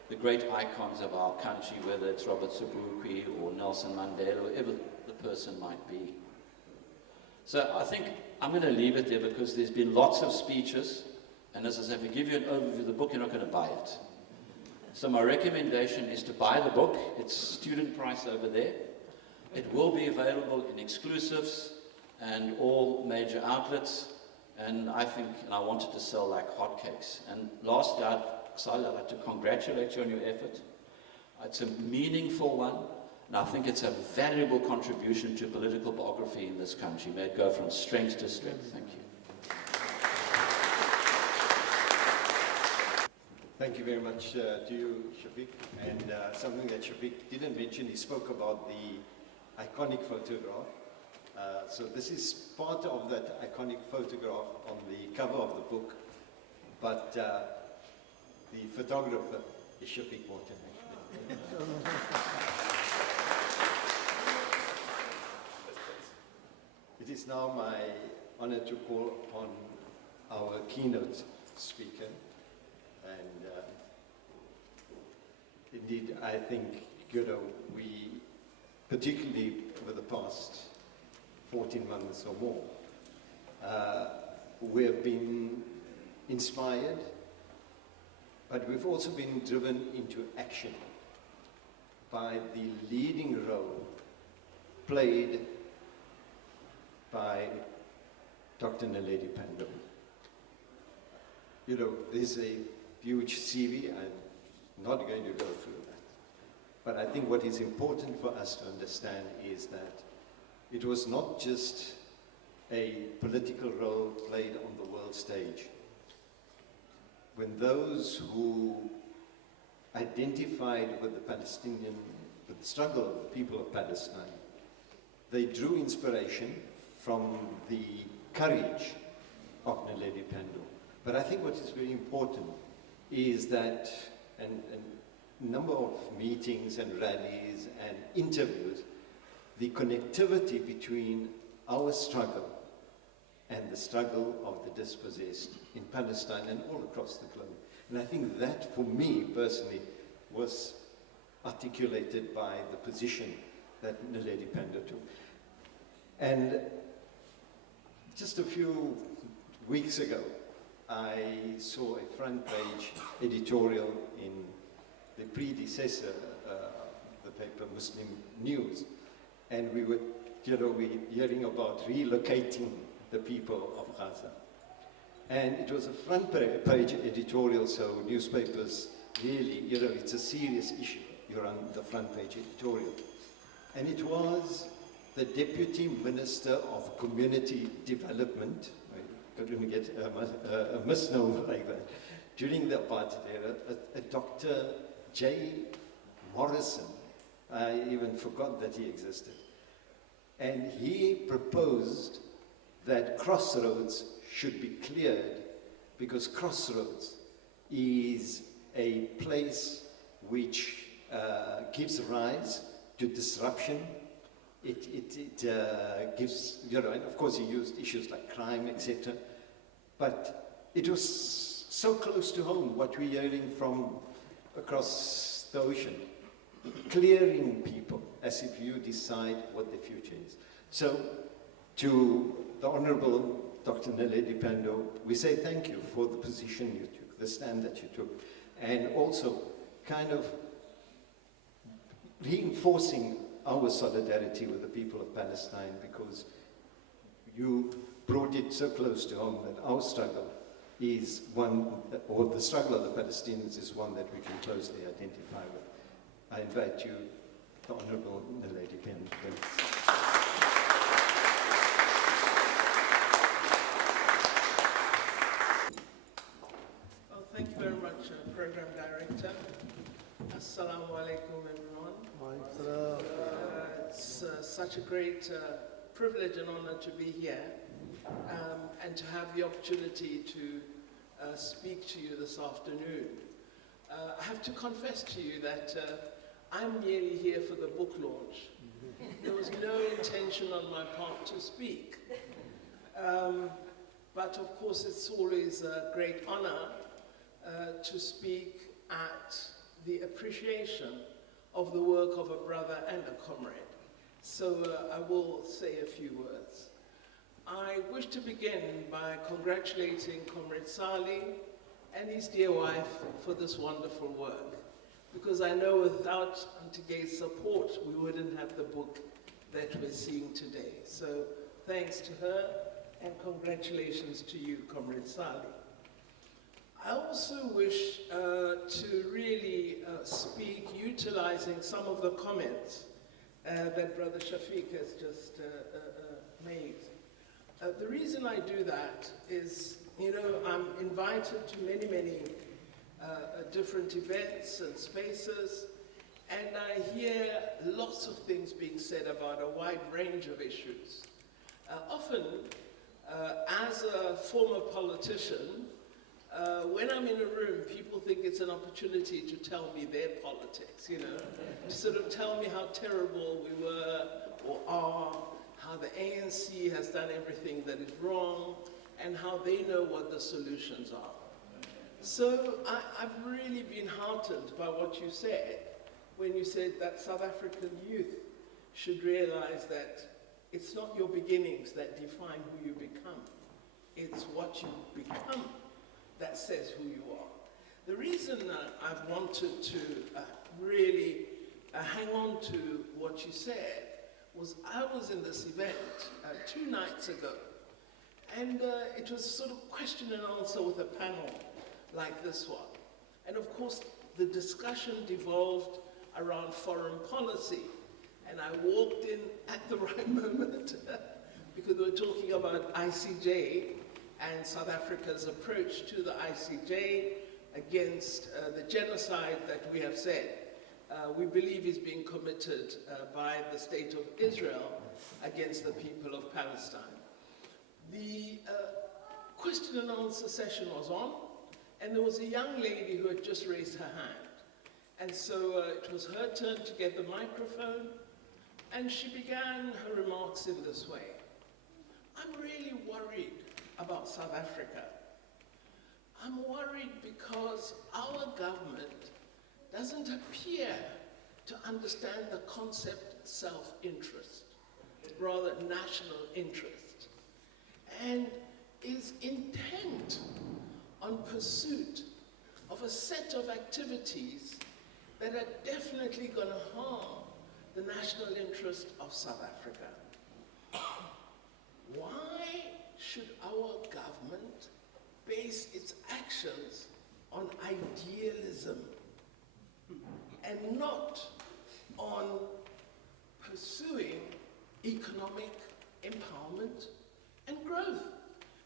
the great icons of our country, whether it's Robert Sobukwe or Nelson Mandela, whoever the person might be. So I think I'm going to leave it there, because there's been lots of speeches, and as I said, if I give you an overview of the book, you're not going to buy it. So my recommendation is to buy the book. It's student price over there. It will be available in exclusives and all major outlets, and I think, and I wanted to sell like hotcakes. And lastly, I'd like to congratulate you on your effort. It's a meaningful one, and I think it's a valuable contribution to political biography in this country. May it go from strength to strength. Thank you. Thank you very much to you, Shafiq. And something that Shafiq didn't mention, he spoke about the iconic photograph. So this is part of that iconic photograph on the cover of the book. But the photographer is Shafiq Morton, actually. It is now my honor to call upon our keynote speaker, and indeed I think, we, particularly over the past 14 months or more, we have been inspired, but we've also been driven into action by the leading role played by Dr. Naledi Pandor. There's a huge CV. I'm not going to go through that. But I think what is important for us to understand is that it was not just a political role played on the world stage. When those who identified with with the struggle of the people of Palestine, they drew inspiration from the courage of Naledi Pandor. But I think what is very important is that, and a number of meetings and rallies and interviews, the connectivity between our struggle and the struggle of the dispossessed in Palestine and all across the globe. And I think that, for me personally, was articulated by the position that Naledi Pandor took. And just a few weeks ago, I saw a front page editorial in the predecessor, the paper Muslim News, and we were, hearing about relocating the people of Gaza. And it was a front page editorial, so newspapers really, it's a serious issue. You're on the front page editorial. And it was the Deputy Minister of Community Development, I couldn't get a misnomer like that, during the apartheid era, a Dr. J. Morrison. I even forgot that he existed. And he proposed that Crossroads should be cleared because Crossroads is a place which gives rise to disruption. It gives, and of course he used issues like crime, etc. But it was so close to home, what we're hearing from across the ocean. Clearing people as if you decide what the future is. So, to the Honorable Dr. Naledi Pandor, we say thank you for the position you took, the stand that you took, and also kind of reinforcing our solidarity with the people of Palestine, because you brought it so close to home that our struggle is one, or the struggle of the Palestinians is one that we can closely identify with. I invite you, the Honorable Naledi Pandor. Well, thank you very much, Program Director. Assalamu alaikum, everyone. It's such a great privilege and honor to be here and to have the opportunity to speak to you this afternoon. I have to confess to you that I'm merely here for the book launch. There was no intention on my part to speak. But of course, it's always a great honor to speak at the appreciation of the work of a brother and a comrade. So I will say a few words. I wish to begin by congratulating Comrade Salie and his dear wife for this wonderful work, because I know without Antige's support, we wouldn't have the book that we're seeing today. So thanks to her, and congratulations to you, Comrade Salie. I also wish to really speak utilizing some of the comments that Brother Shafiq has just made. The reason I do that is, I'm invited to many, many different events and spaces, and I hear lots of things being said about a wide range of issues. Often, as a former politician, when I'm in a room, people think it's an opportunity to tell me their politics, you know, to sort of tell me how terrible we were or are, how the ANC has done everything that is wrong, and how they know what the solutions are. So I've really been heartened by what you said when you said that South African youth should realize that it's not your beginnings that define who you become. It's what you become that says who you are. The reason I've wanted to really hang on to what you said was I was in this event 2 nights ago, and it was sort of question and answer with a panel like this one. And of course, the discussion devolved around foreign policy, and I walked in at the right moment because we were talking about ICJ and South Africa's approach to the ICJ against the genocide that we have said we believe is being committed by the state of Israel against the people of Palestine. The question and answer session was on, and there was a young lady who had just raised her hand. And so it was her turn to get the microphone, and she began her remarks in this way. I'm really worried about South Africa. I'm worried because our government doesn't appear to understand the concept self-interest, rather national interest, and is intent on pursuit of a set of activities that are definitely going to harm the national interest of South Africa. Why should our government base its actions on idealism and not on pursuing economic empowerment and growth?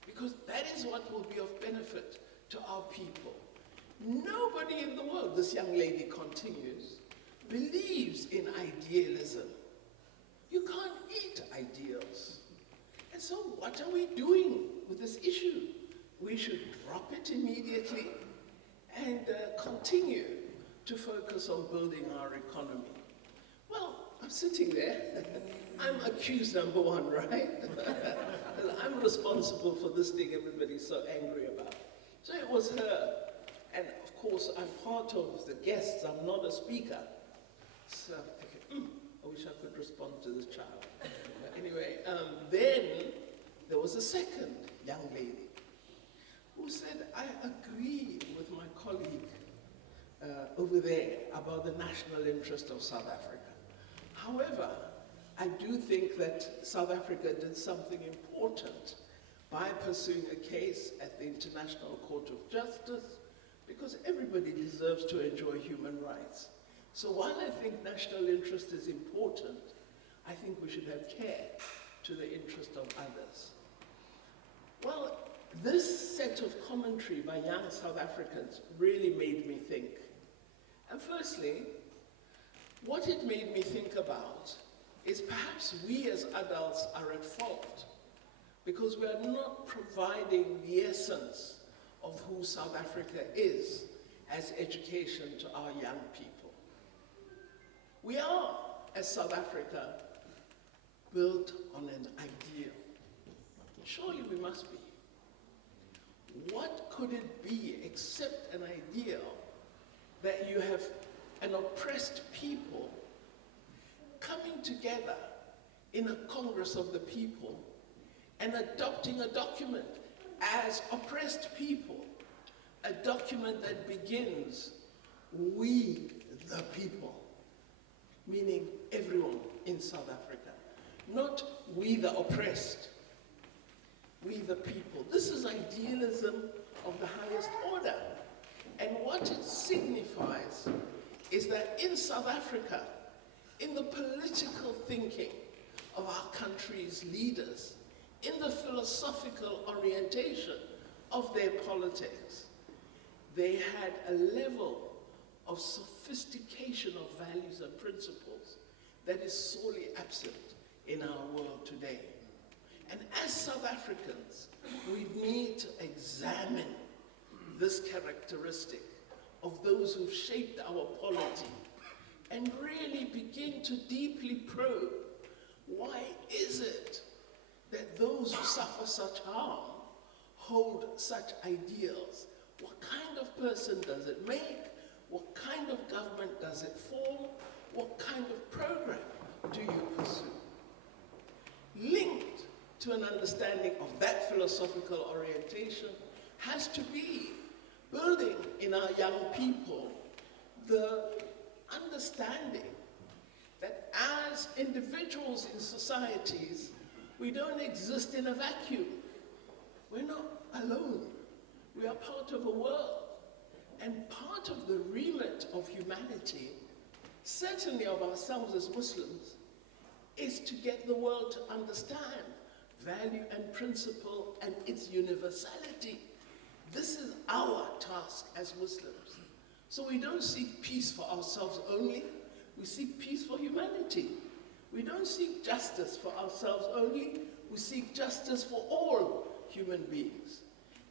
Because that is what will be of benefit to our people. Nobody in the world, this young lady continues, believes in idealism. You can't eat ideals. And so what are we doing with this issue? We should drop it immediately and continue to focus on building our economy. Well, I'm sitting there. I'm accused number one, right? I'm responsible for this thing everybody's so angry about. So it was her. And of course, I'm part of the guests. I'm not a speaker. So I'm thinking, I wish I could respond to this child. But anyway, then there was a second young lady who said, I agree with my colleague over there about the national interest of South Africa. However, I do think that South Africa did something important by pursuing a case at the International Court of Justice, because everybody deserves to enjoy human rights. So while I think national interest is important, I think we should have care to the interest of others. Well, this set of commentary by young South Africans really made me think. And firstly, what it made me think about is perhaps we as adults are at fault because we are not providing the essence of who South Africa is as education to our young people. We are, as South Africa, built on an ideal. Surely we must be. What could it be except an ideal that you have an oppressed people coming together in a Congress of the people and adopting a document as oppressed people, a document that begins, we the people, meaning everyone in South Africa, not we the oppressed, we the people. This is idealism of the highest order. And what it signifies is that in South Africa, in the political thinking of our country's leaders, in the philosophical orientation of their politics, they had a level of sophistication of values and principles that is sorely absent in our world today. And as South Africans, we need to examine this characteristic of those who've shaped our polity and really begin to deeply probe, why is it that those who suffer such harm hold such ideals? What kind of person does it make? What kind of government does it form? What kind of program do you pursue? Linked to an understanding of that philosophical orientation has to be building in our young people the understanding that as individuals in societies, we don't exist in a vacuum. We're not alone. We are part of a world. And part of the remit of humanity, certainly of ourselves as Muslims, is to get the world to understand value and principle and its universality. This is our task as Muslims. So we don't seek peace for ourselves only, we seek peace for humanity. We don't seek justice for ourselves only, we seek justice for all human beings.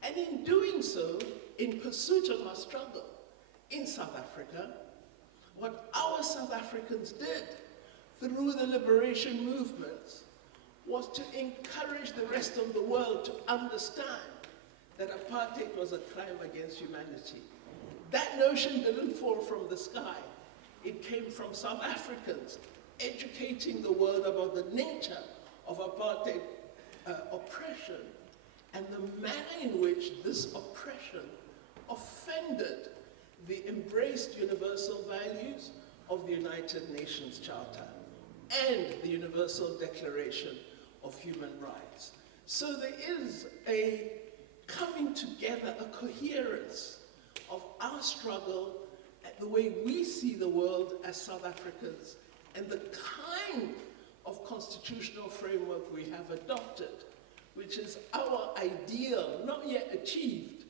And in doing so, in pursuit of our struggle in South Africa, what our South Africans did through the liberation movements was to encourage the rest of the world to understand that apartheid was a crime against humanity. That notion didn't fall from the sky. It came from South Africans educating the world about the nature of apartheid oppression and the manner in which this oppression offended the embraced universal values of the United Nations Charter and the Universal Declaration of Human Rights. So there is a coming together, a coherence of our struggle at the way we see the world as South Africans and the kind of constitutional framework we have adopted, which is our ideal, not yet achieved,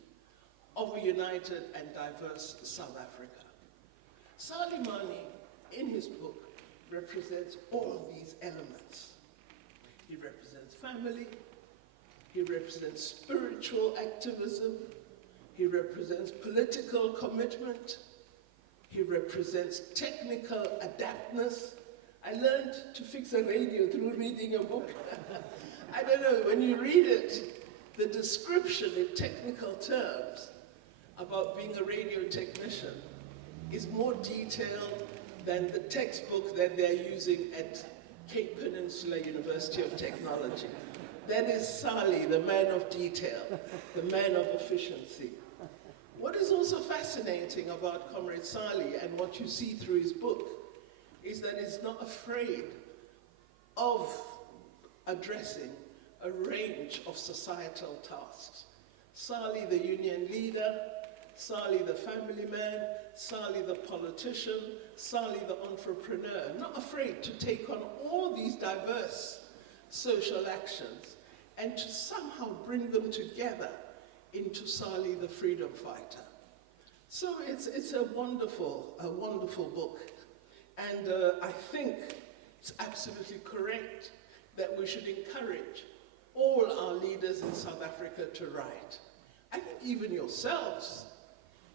of a united and diverse South Africa. Salie Manie, in his book, represents all of these elements. He represents family, he represents spiritual activism, he represents political commitment, he represents technical adaptness. I learned to fix a radio through reading a book. I don't know, when you read it, the description in technical terms about being a radio technician is more detailed than the textbook that they're using at Cape Peninsula University of Technology. That is Salie, the man of detail, the man of efficiency. What is also fascinating about Comrade Salie and what you see through his book is that he's not afraid of addressing a range of societal tasks. Salie, the union leader, Salie, the family man, Salie, the politician, Salie, the entrepreneur, not afraid to take on all these diverse social actions and to somehow bring them together into Salie, the freedom fighter. So it's a wonderful book. And I think it's absolutely correct that we should encourage all our leaders in South Africa to write. I think even yourselves,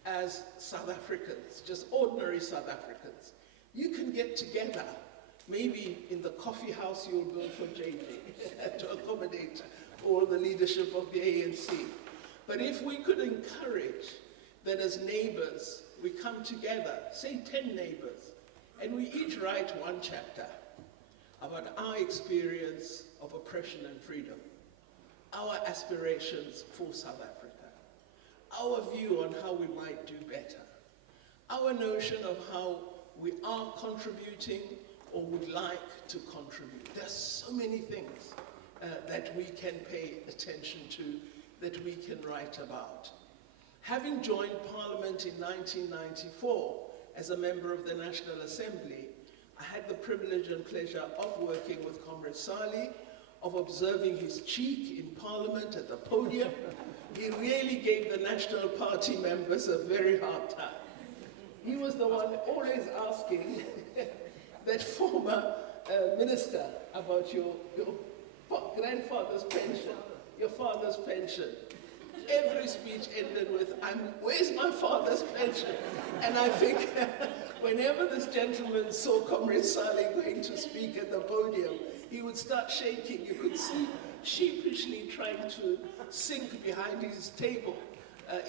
as South Africans, just ordinary South Africans, you can get together, maybe in the coffee house you'll build for JJ to accommodate all the leadership of the ANC. But if we could encourage that as neighbors, we come together, say 10 neighbors, and we each write one chapter about our experience of oppression and freedom, our aspirations for South Africa, our view on how we might do better, our notion of how we are contributing or would like to contribute. There's so many things that we can pay attention to, that we can write about. Having joined Parliament in 1994 as a member of the National Assembly, I had the privilege and pleasure of working with Comrade Salie, of observing his cheek in Parliament at the podium. He really gave the National Party members a very hard time. He was the one always asking that former minister about your grandfather's pension, your father's pension. every speech ended with, where's my father's pension? And I think whenever this gentleman saw Comrade Salie going to speak at the podium, he would start shaking. You could see sheepishly trying to sink behind his table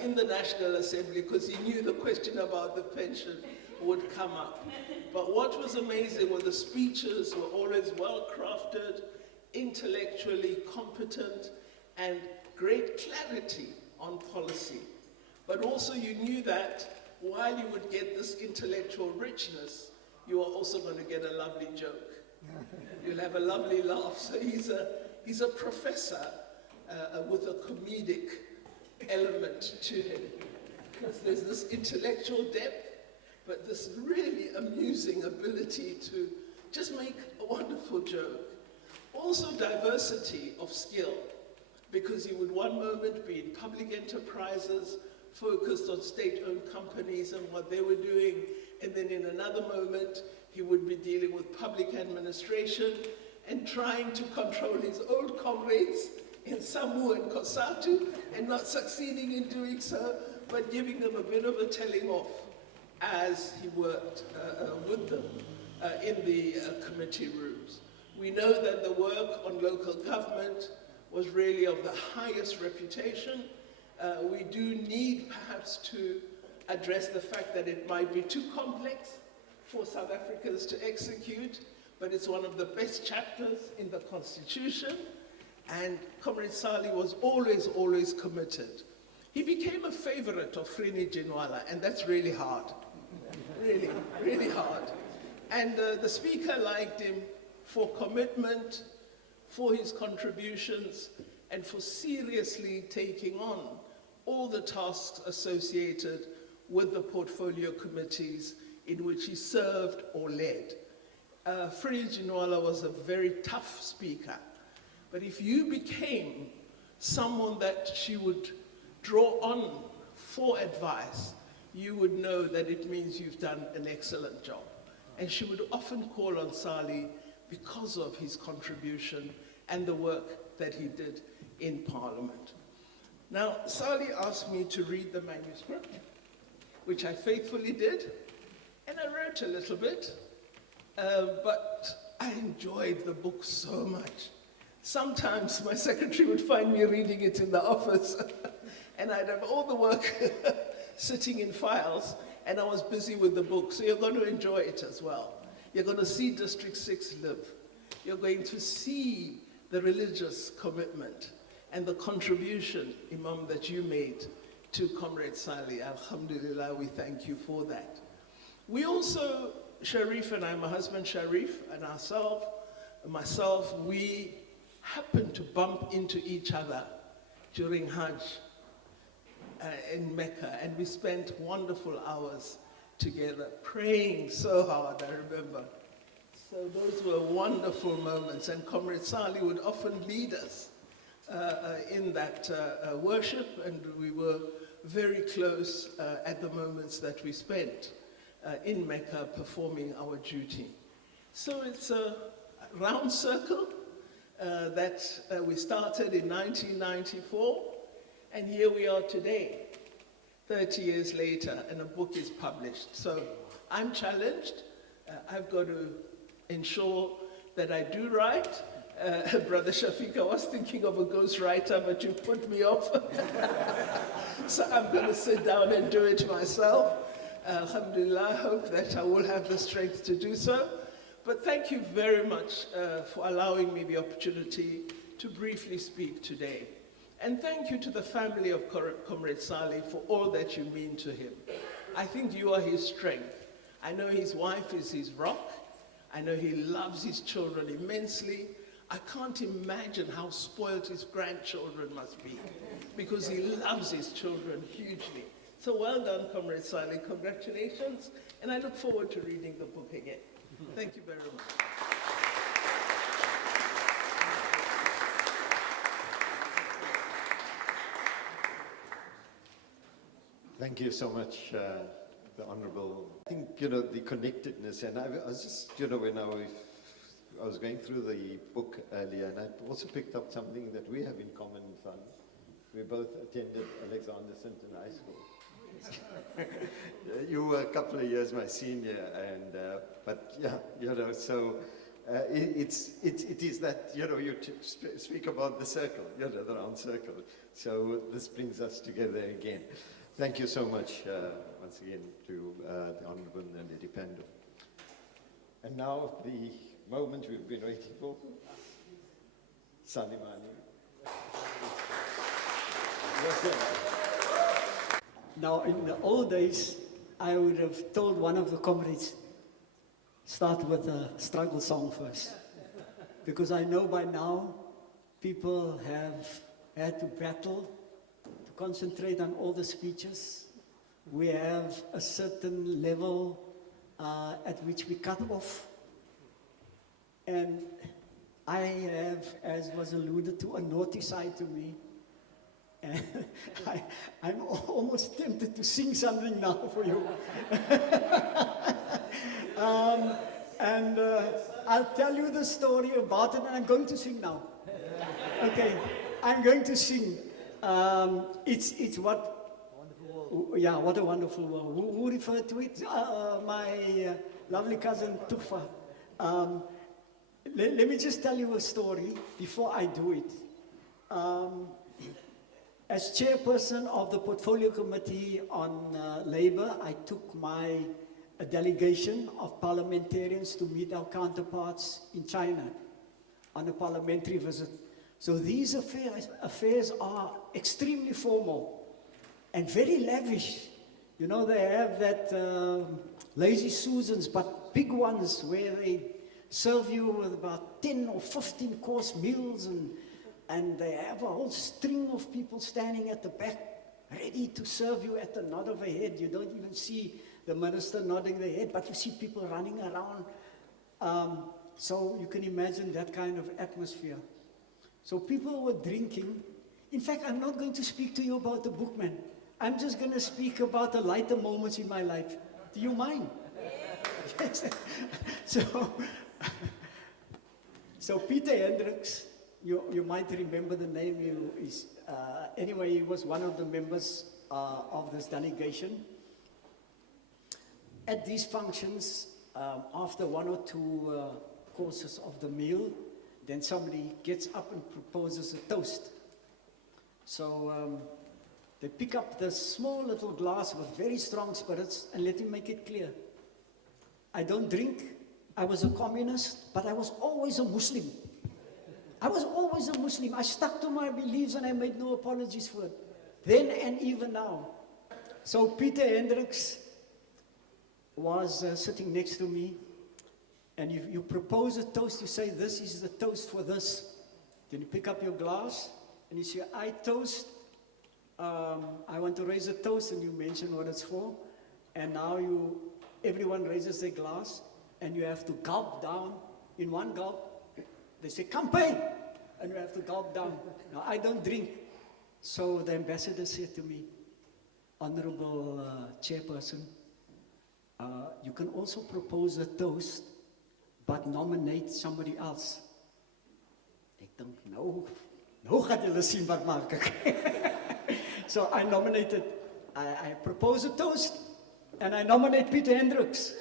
in the National Assembly because he knew the question about the pension would come up. But what was amazing were the speeches were always well-crafted, intellectually competent, and great clarity on policy. But also you knew that while you would get this intellectual richness, you are also going to get a lovely joke. You'll have a lovely laugh. So he's a professor with a comedic element to him. Because there's this intellectual depth, but this really amusing ability to just make a wonderful joke. Also diversity of skill, because he would one moment be in public enterprises, focused on state-owned companies and what they were doing, and then in another moment, he would be dealing with public administration and trying to control his old comrades in Samu and Kosatu, and not succeeding in doing so, but giving them a bit of a telling off as he worked with them in the committee rooms. We know that the work on local government was really of the highest reputation. We do need perhaps to address the fact that it might be too complex for South Africans to execute, but it's one of the best chapters in the Constitution, and Comrade Salie was always, always committed. He became a favorite of Frini Jinwala, and that's really hard. Really, really hard. And the speaker liked him for commitment, for his contributions, and for seriously taking on all the tasks associated with the portfolio committees in which he served or led. Frini Jinwala was a very tough speaker, but if you became someone that she would draw on for advice, you would know that it means you've done an excellent job. And she would often call on Salie because of his contribution and the work that he did in Parliament. Now, Salie asked me to read the manuscript, which I faithfully did, and I wrote a little bit, but I enjoyed the book so much. Sometimes my secretary would find me reading it in the office, and I'd have all the work sitting in files, and I was busy with the book. So you're going to enjoy it as well. You're going to see District 6 live. You're going to see the religious commitment and the contribution, Imam, that you made to Comrade Salie. Alhamdulillah, we thank you for that. We also, Sharif and I, my husband Sharif, and myself, we happened to bump into each other during Hajj in Mecca, and we spent wonderful hours together, praying so hard, I remember. So those were wonderful moments, and Comrade Salie would often lead us in that worship, and we were very close at the moments that we spent in Mecca performing our duty. So it's a round circle that we started in 1994, and here we are today, 30 years later, and a book is published. So I'm challenged. I've got to ensure that I do write. Brother Shafiq, I was thinking of a ghostwriter, but you put me off. So I'm going to sit down and do it myself. Alhamdulillah, I hope that I will have the strength to do so. But thank you very much for allowing me the opportunity to briefly speak today. And thank you to the family of Comrade Salie for all that you mean to him. I think you are his strength. I know his wife is his rock. I know he loves his children immensely. I can't imagine how spoiled his grandchildren must be, because he loves his children hugely. So well done, Comrade Salie. Congratulations. And I look forward to reading the book again. Thank you very much. Thank you so much, the Honourable. I think, the connectedness, and I was just, when I was going through the book earlier, and I also picked up something that we have in common, Fun, We both attended Alexander Sinton High School. You were a couple of years my senior, and but yeah, you know, so it is that, you know, you speak about the circle, you know, the round circle. So this brings us together again. Thank you so much once again to the Honourable Naledi Pandor. And now the moment we've been waiting for, Salie Manie. Now, in the old days, I would have told one of the comrades, start with a struggle song first. Because I know by now, people have had to battle to concentrate on all the speeches. We have a certain level at which we cut off. And I have, as was alluded to, a naughty side to me. And I'm almost tempted to sing something now for you. I'll tell you the story about it, and I'm going to sing now. Okay, I'm going to sing. It's what, yeah, what a wonderful world. Who referred to it? My lovely cousin Tufa. Let me just tell you a story before I do it. As chairperson of the Portfolio Committee on Labour, I took my delegation of parliamentarians to meet our counterparts in China on a parliamentary visit. So these affairs are extremely formal and very lavish. You know, they have that lazy Susans, but big ones where they serve you with about 10 or 15 course meals, and they have a whole string of people standing at the back ready to serve you at the nod of a head. You don't even see the minister nodding their head, but you see people running around. So you can imagine that kind of atmosphere. So people were drinking. In fact, I'm not going to speak to you about the bookman. I'm just going to speak about the lighter moments in my life. Do you mind? Yes. So Peter Hendricks, you might remember the name. Anyway, he was one of the members of this delegation. At these functions, after one or two courses of the meal, then somebody gets up and proposes a toast. So they pick up this small little glass with very strong spirits, and let me make it clear. I don't drink. I was a communist, but I was always a Muslim. I was always a Muslim. I stuck to my beliefs and I made no apologies for it. Then and even now. So Peter Hendricks was sitting next to me, and you propose a toast, you say, this is the toast for this. Then you pick up your glass and you say, I toast, I want to raise a toast, and you mention what it's for. And now everyone raises their glass, and you have to gulp down in one gulp. They say, "Kampai," and you have to gulp down. Now, I don't drink. So the ambassador said to me, Honorable Chairperson, you can also propose a toast, but nominate somebody else. Ek dink, nou gaan julle sien wat maak ek. So I nominated, I proposed a toast, and I nominate Peter Hendricks.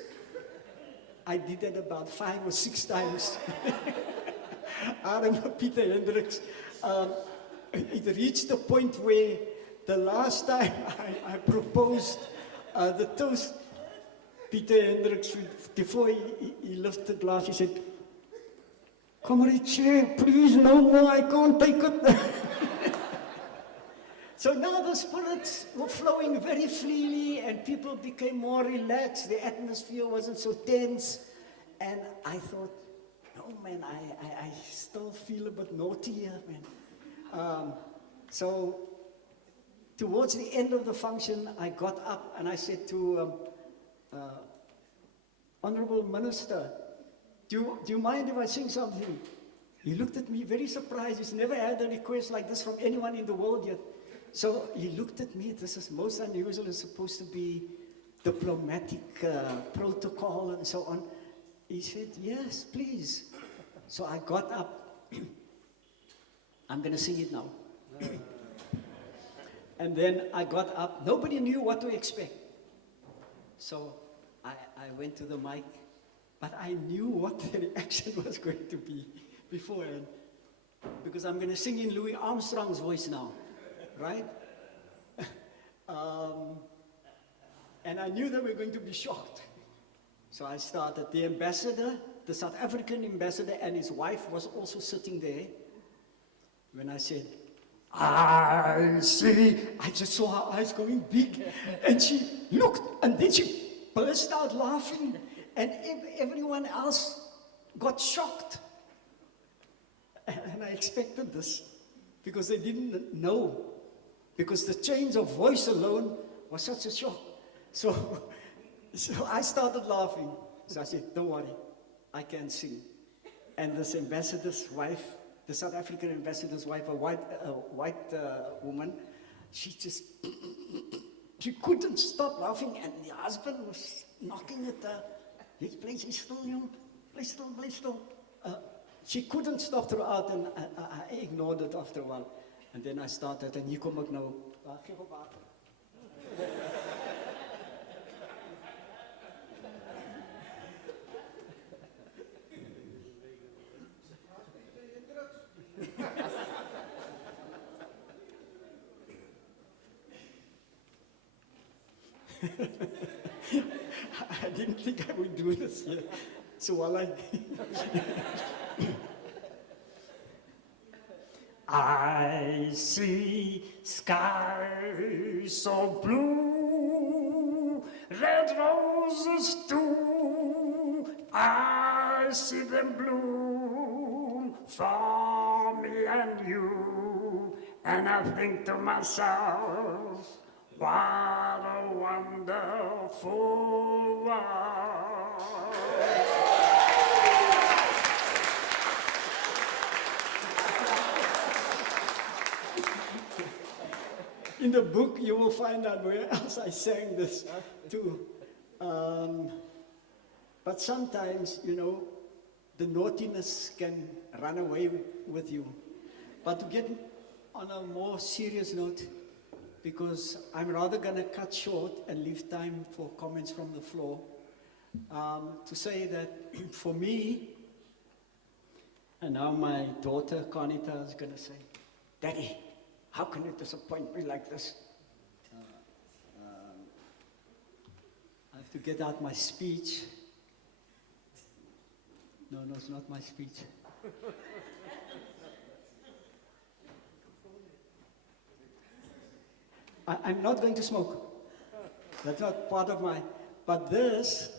I did that about 5 or 6 times. I remember Peter Hendricks. It reached the point where the last time I proposed the toast, Peter Hendricks, before he lifted the glass, he said, "Comrade Chair, please no more, I can't take it." So now the spirits were flowing very freely and people became more relaxed. The atmosphere wasn't so tense. And I thought, no man, I still feel a bit naughty here, man. So towards the end of the function, I got up and I said to Honorable Minister, do you mind if I sing something? He looked at me very surprised. He's never had a request like this from anyone in the world yet. So he looked at me. This is most unusual. It's supposed to be diplomatic protocol and so on. He said, yes, please. So I got up. I'm going to sing it now. And then I got up. Nobody knew what to expect. So I went to the mic, but I knew what the reaction was going to be beforehand. Because I'm going to sing in Louis Armstrong's voice now, right? And I knew they were going to be shocked. So I started. The ambassador, the South African ambassador, and his wife was also sitting there. When I said, I see, I just saw her eyes going big. And she looked, and then she burst out laughing. And everyone else got shocked. And I expected this, because they didn't know. Because the change of voice alone was such a shock. So I started laughing. So I said, don't worry, I can sing. And this ambassador's wife, the South African ambassador's wife, a white woman, she just, she couldn't stop laughing, and the husband was knocking at her. Please still, young, please still, please still. She couldn't stop throughout, and I ignored it after a while. And then I started, and hier kom ek nou. Geef op water. I didn't think I would do this yet. So while I see skies so blue, red roses too. I see them bloom for me and you. And I think to myself, what a wonderful world. In the book, you will find out where else I sang this too. But sometimes, you know, the naughtiness can run away with you. But to get on a more serious note, because I'm rather going to cut short and leave time for comments from the floor, to say that for me, and now my daughter, Conita, is going to say, Daddy, how can you disappoint me like this? I have to get out my speech. No, it's not my speech. I'm not going to smoke. That's not part of my... But this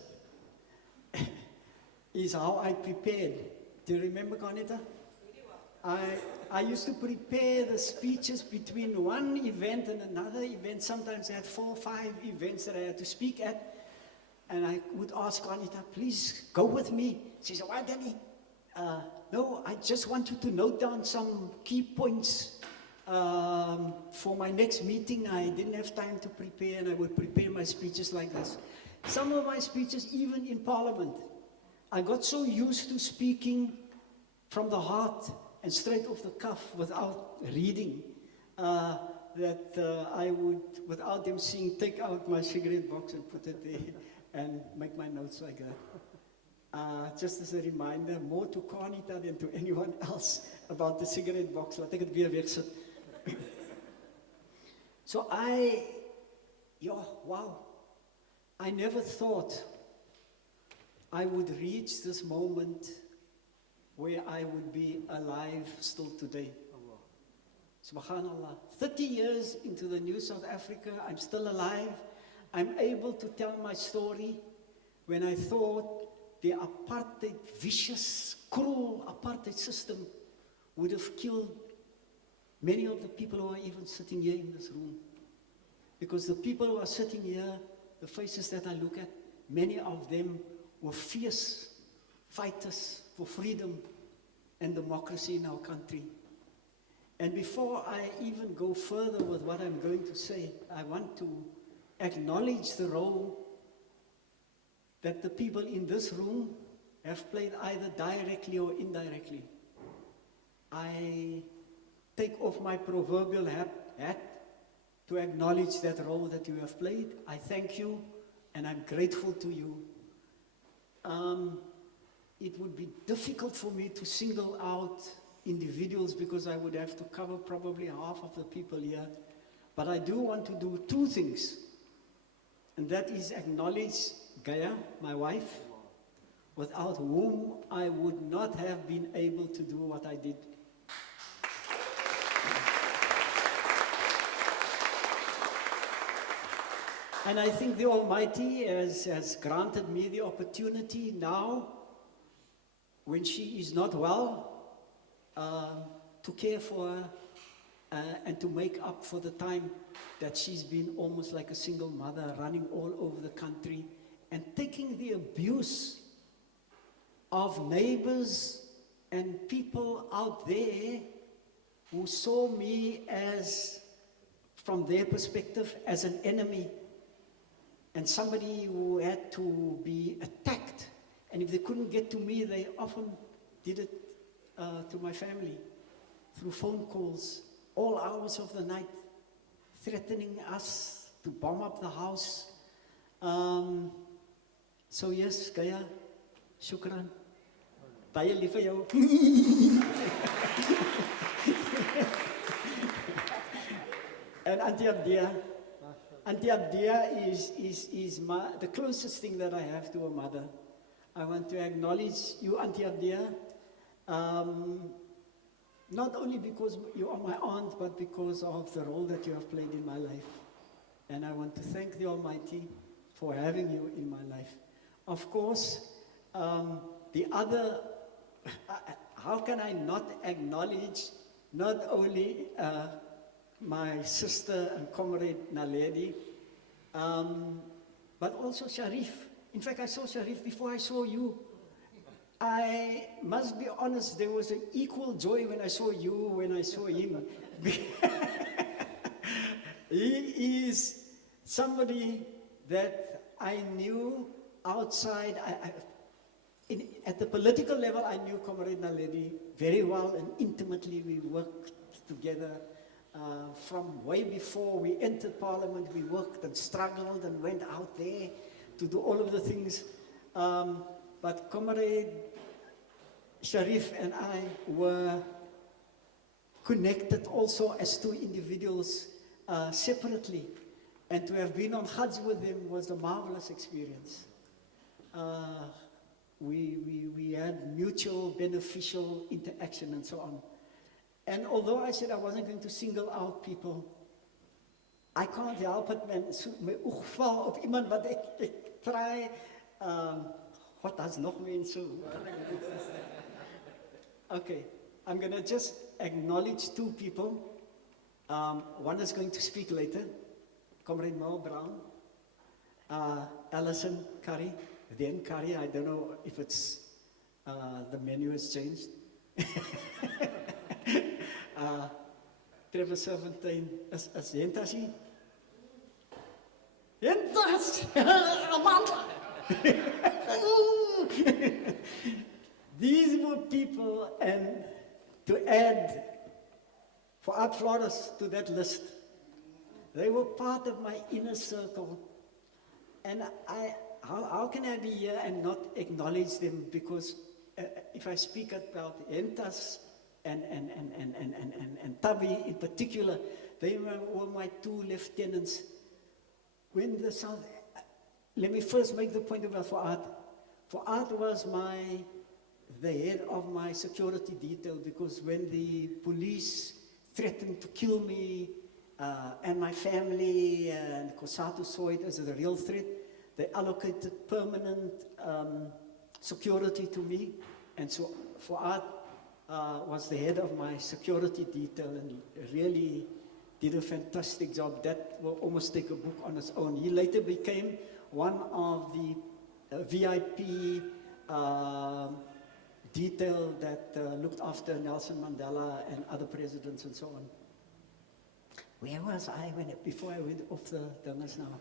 is how I prepared. Do you remember, Conita? I used to prepare the speeches between one event and another event. Sometimes I had 4 or 5 events that I had to speak at. And I would ask Conita, please go with me. She said, why, Danny? No, I just want you to note down some key points for my next meeting. I didn't have time to prepare, and I would prepare my speeches like this. Some of my speeches, even in Parliament, I got so used to speaking from the heart and straight off the cuff without reading, that I would, without them seeing, take out my cigarette box and put it there and make my notes like that. Just as a reminder, more to Conita than to anyone else about the cigarette box. Laat ek het weer wegsit. So wow. I never thought I would reach this moment where I would be alive still today. Subhanallah. 30 years into the new South Africa, I'm still alive. I'm able to tell my story when I thought the apartheid, vicious, cruel apartheid system would have killed many of the people who are even sitting here in this room. Because the people who are sitting here, the faces that I look at, many of them were fierce fighters for freedom and democracy in our country. And before I even go further with what I'm going to say, I want to acknowledge the role that the people in this room have played either directly or indirectly. I take off my proverbial hat to acknowledge that role that you have played. I thank you, and I'm grateful to you. It would be difficult for me to single out individuals because I would have to cover probably half of the people here. But I do want to do two things, and that is acknowledge Gaia, my wife, without whom I would not have been able to do what I did. And I think the Almighty has granted me the opportunity now, when she is not well, to care for her and to make up for the time that she's been almost like a single mother, running all over the country and taking the abuse of neighbors and people out there who saw me as, from their perspective, as an enemy and somebody who had to be attacked. And if they couldn't get to me, they often did it to my family through phone calls, all hours of the night, threatening us to bomb up the house. So yes, Gaia, shukran. Baie lief vir jou. And Auntie Abdia is the closest thing that I have to a mother. I want to acknowledge you, Auntie Abdia, not only because you are my aunt, but because of the role that you have played in my life. And I want to thank the Almighty for having you in my life. Of course, the other, how can I not acknowledge not only my sister and comrade Naledi, but also Sharif. In fact, I saw Sharif before I saw you. I must be honest, there was an equal joy when I saw you, when I saw him. He is somebody that I knew outside. At the political level, I knew Comrade Naledi very well and intimately. We worked together from way before we entered Parliament. We worked and struggled and went out there to do all of the things. But Comrade Sharif and I were connected also as two individuals separately. And to have been on Hajj with him was a marvelous experience. We had mutual beneficial interaction and so on. And although I said I wasn't going to single out people, I can't help it, man. My oog val op iemand wat ek try, wat has nog mense? Okay, I'm going to just acknowledge two people. One is going to speak later, Comrade Mo Brown, Alison Curry, then Curry. I don't know if it's, the menu has changed. Trevor Servantine as Yentasi. Yentas! Amanda! These were people, and to add Fuad Flores to that list, they were part of my inner circle. And how can I be here and not acknowledge them? Because if I speak about Yentas and Tabi in particular, they were my two lieutenants. When the South, let me first make the point about Fuad. Fuad was the head of my security detail, because when the police threatened to kill me and my family, and Kosatu saw it as a real threat, they allocated permanent security to me. And so Fuad was the head of my security detail and really did a fantastic job. That will almost take a book on its own. He later became one of the VIP detail that looked after Nelson Mandela and other presidents and so on. Where was I before I went off the dungers now?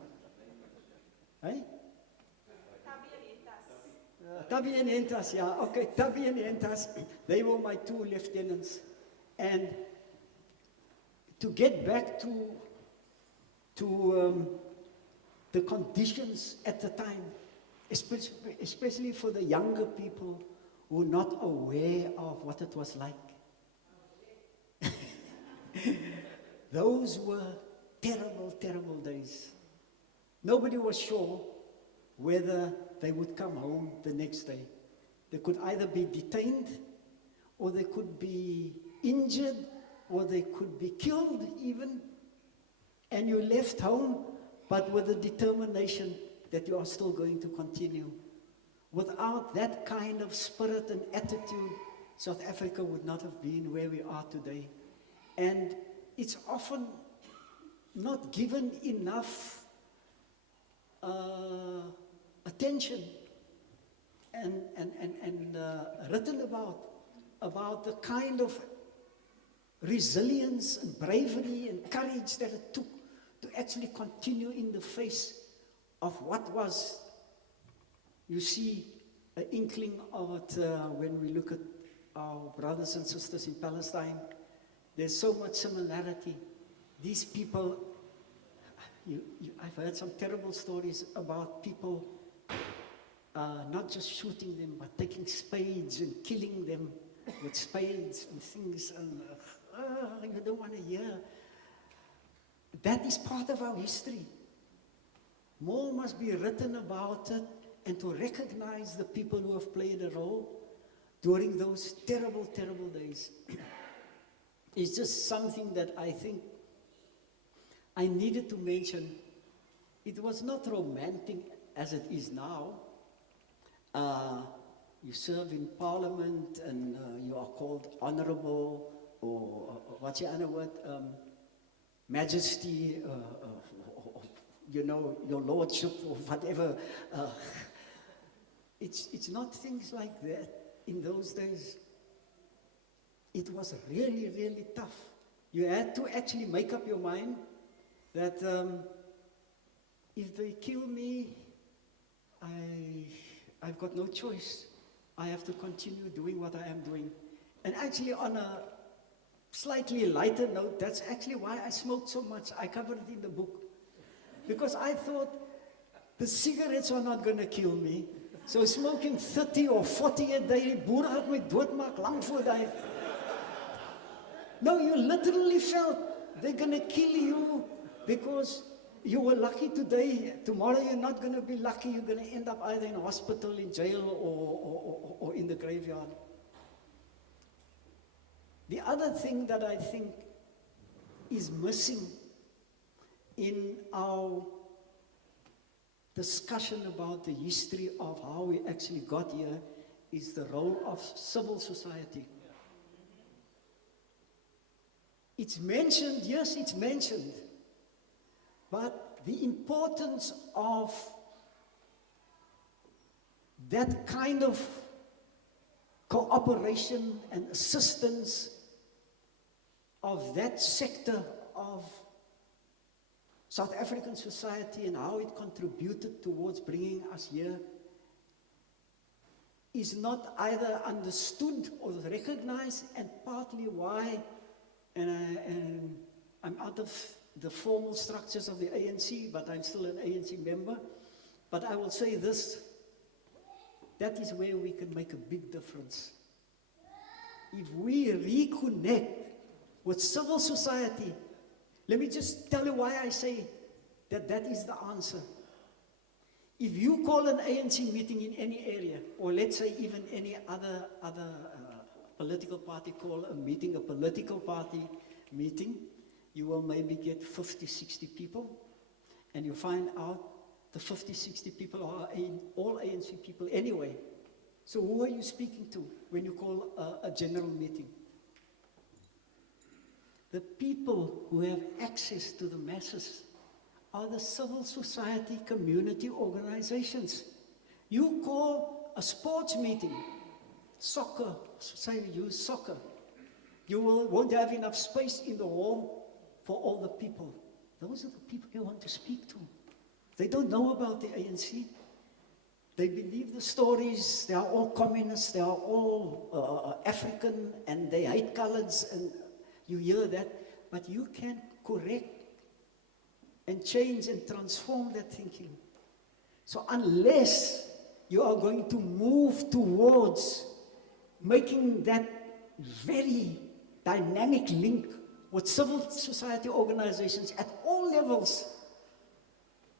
Hey? Tabi and Yentas, yeah, okay, Tabi and Yentas, they were my two lieutenants. And to get back to to the conditions at the time, especially for the younger people who were not aware of what it was like. Those were terrible, terrible days. Nobody was sure whether they would come home the next day. They could either be detained, or they could be injured, or they could be killed even. And you left home, but with the determination that you are still going to continue. Without that kind of spirit and attitude, South Africa would not have been where we are today. And it's often not given enough attention and written about the kind of resilience and bravery and courage that it took to actually continue in the face of what was, you see, an inkling of it when we look at our brothers and sisters in Palestine. There's so much similarity. These people, I've heard some terrible stories about people not just shooting them, but taking spades and killing them with spades and things, and you don't want to hear. That is part of our history. More must be written about it, and to recognize the people who have played a role during those terrible, terrible days. It's just something that I think I needed to mention. It was not romantic as it is now. You serve in parliament and you are called honorable, or what's your other word? Majesty, you know, your lordship, or whatever. It's not things like that in those days. It was really, really tough. You had to actually make up your mind that if they kill me, I've got no choice. I have to continue doing what I am doing. And actually, on a slightly lighter note, that's actually why I smoked so much. I covered it in the book. Because I thought the cigarettes are not going to kill me. So smoking 30 or 40 a day, boer gaat my doodmaak lang voor die. No, you literally felt they're going to kill you because you were lucky today. Tomorrow you're not going to be lucky. You're going to end up either in a hospital, in jail, or in the graveyard. The other thing that I think is missing in our discussion about the history of how we actually got here is the role of civil society. It's mentioned, yes, it's mentioned, but the importance of that kind of cooperation and assistance of that sector of South African society and how it contributed towards bringing us here is not either understood or recognized, and partly why, and I'm out of the formal structures of the ANC, but I'm still an ANC member. But I will say this, that is where we can make a big difference. If we reconnect with civil society, let me just tell you why I say that that is the answer. If you call an ANC meeting in any area, or let's say even any other political party call a meeting, a political party meeting, you will maybe get 50, 60 people, and you find out the 50, 60 people are all ANC people anyway. So who are you speaking to when you call a general meeting? The people who have access to the masses are the civil society community organizations. You call a sports meeting, soccer, say you use soccer, you won't have enough space in the hall for all the people. Those are the people you want to speak to. They don't know about the ANC. They believe the stories, they are all communists, they are all African, and they hate coloreds, and you hear that, but you can correct and change and transform that thinking. So unless you are going to move towards making that very dynamic link with civil society organizations at all levels,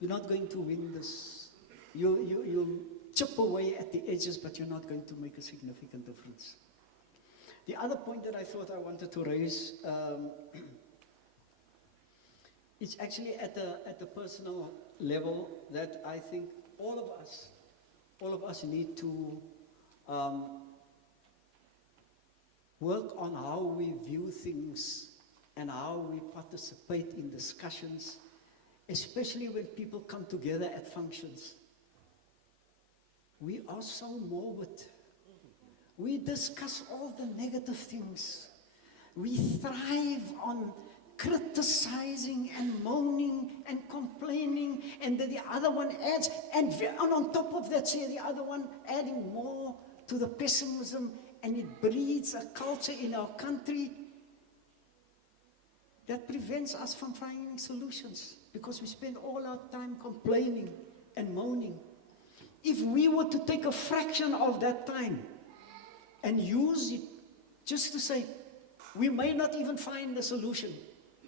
you're not going to win this. You'll chip away at the edges, but you're not going to make a significant difference. The other point that I thought I wanted to raise, it's actually at the personal level that I think all of us need to work on how we view things and how we participate in discussions, especially when people come together at functions. We are so morbid. We discuss all the negative things. We thrive on criticizing and moaning and complaining, and then the other one adds, and on top of that, say the other one adding more to the pessimism, and it breeds a culture in our country that prevents us from finding solutions, because we spend all our time complaining and moaning. If we were to take a fraction of that time and use it just to say, we may not even find the solution,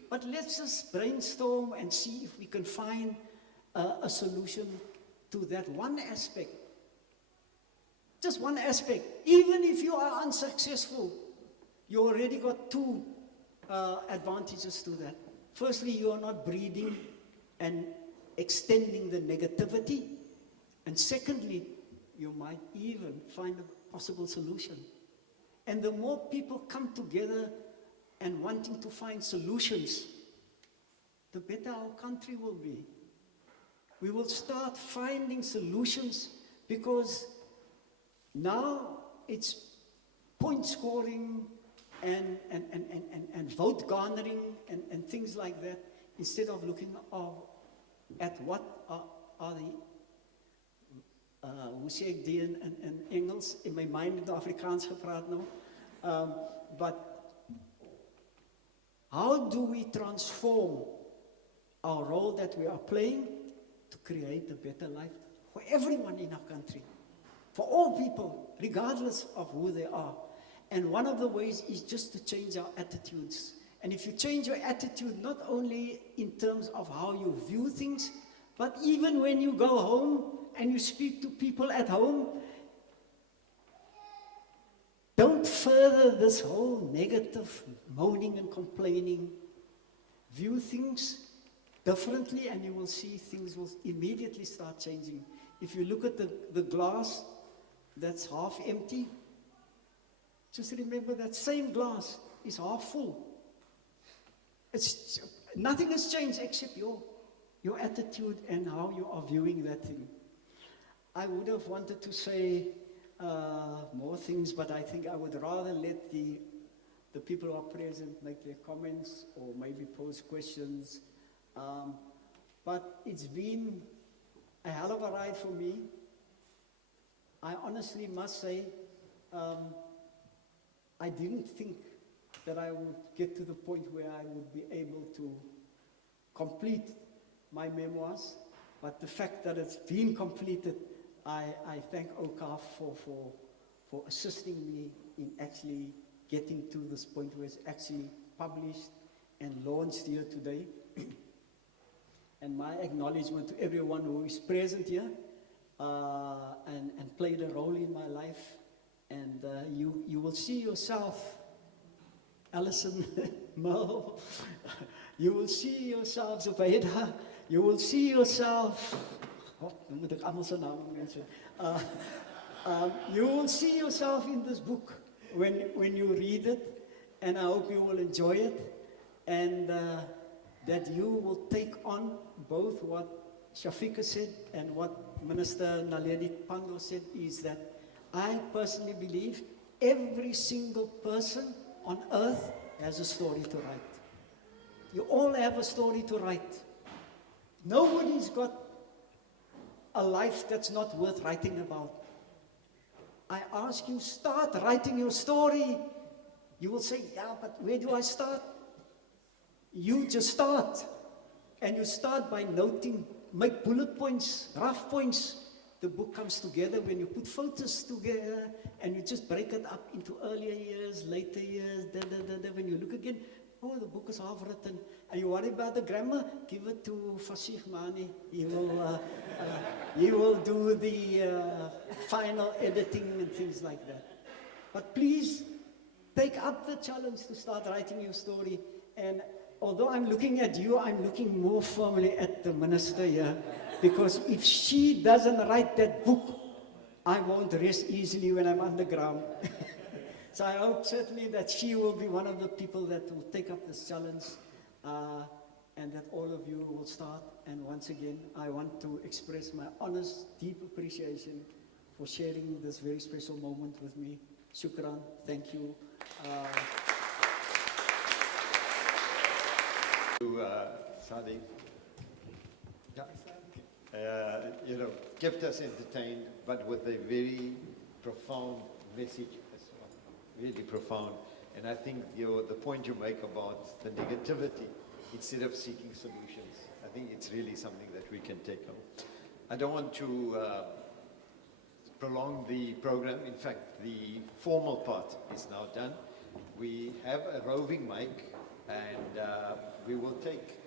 but let's just brainstorm and see if we can find a solution to that one aspect. Just one aspect. Even if you are unsuccessful, you already got two advantages to that. Firstly, you are not breeding and extending the negativity. And secondly, you might even find a possible solution. And the more people come together and wanting to find solutions, the better our country will be. We will start finding solutions, because now it's point scoring and vote garnering and things like that, instead of looking at what are the hoe sê ek die in Engels, in my mind in Afrikaans gepraat nou, but how do we transform our role that we are playing to create a better life for everyone in our country, for all people, regardless of who they are? And one of the ways is just to change our attitudes. And if you change your attitude, not only in terms of how you view things, but even when you go home and you speak to people at home, don't further this whole negative moaning and complaining. View things differently, and you will see things will immediately start changing. If you look at the glass that's half empty, just remember that same glass is half full. Nothing has changed except your attitude and how you are viewing that thing. I would have wanted to say more things, but I think I would rather let the people who are present make their comments or maybe pose questions. But it's been a hell of a ride for me. I honestly must say, I didn't think that I would get to the point where I would be able to complete my memoirs, but the fact that it's been completed, I thank Awqaf for assisting me in actually getting to this point where it's actually published and launched here today. And my acknowledgement to everyone who is present here and played a role in my life. And you will see yourself, Alison, Mo, you will see yourself, Zubaida, you will see yourself, you will see yourself in this book when you read it, and I hope you will enjoy it, and that you will take on both what Shafika said and what Minister Naledi Pandor said, is that I personally believe every single person on earth has a story to write. You all have a story to write. Nobody's got a life that's not worth writing about. I ask you, start writing your story. You will say, yeah, but where do I start? You just start. and you start by noting, make bullet points, rough points. The book comes together when you put photos together and you just break it up into earlier years, later years, when you look again, oh, the book is half written. And you worry about the grammar, give it to Salie Manie. He will do the final editing and things like that. But please, take up the challenge to start writing your story. And although I'm looking at you, I'm looking more firmly at the minister here. Because if she doesn't write that book, I won't rest easily when I'm underground. So I hope certainly that she will be one of the people that will take up this challenge, and that all of you will start. And once again, I want to express my honest, deep appreciation for sharing this very special moment with me. Shukran, thank you. Salie, kept us entertained, but with a very profound message as well, really profound. And I think the point you make about the negativity, instead of seeking solutions, I think it's really something that we can take on. I don't want to prolong the program. In fact, the formal part is now done. We have a roving mic, and we will take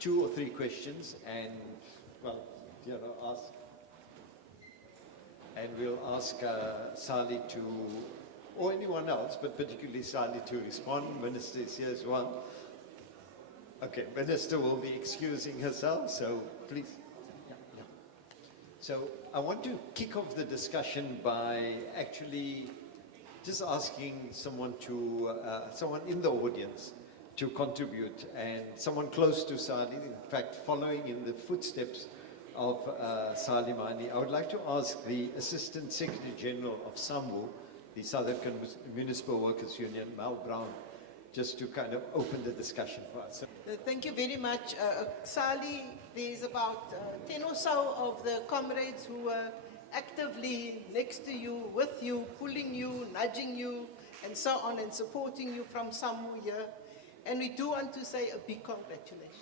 2 or 3 questions, and ask. And we'll ask Salie to, or anyone else, but particularly Salie to respond. Minister is here as well. Okay, Minister will be excusing herself, so please. So I want to kick off the discussion by actually just asking someone in the audience to contribute, and someone close to Salie, in fact, following in the footsteps of Salie Manie. I would like to ask the Assistant Secretary General of SAMWU, the South African Municipal Workers Union, Mal Brown, just to kind of open the discussion for us. Thank you very much. Salie, there's about 10 or so of the comrades who are actively next to you, with you, pulling you, nudging you, and so on, and supporting you from SAMWU here. And we do want to say a big congratulations.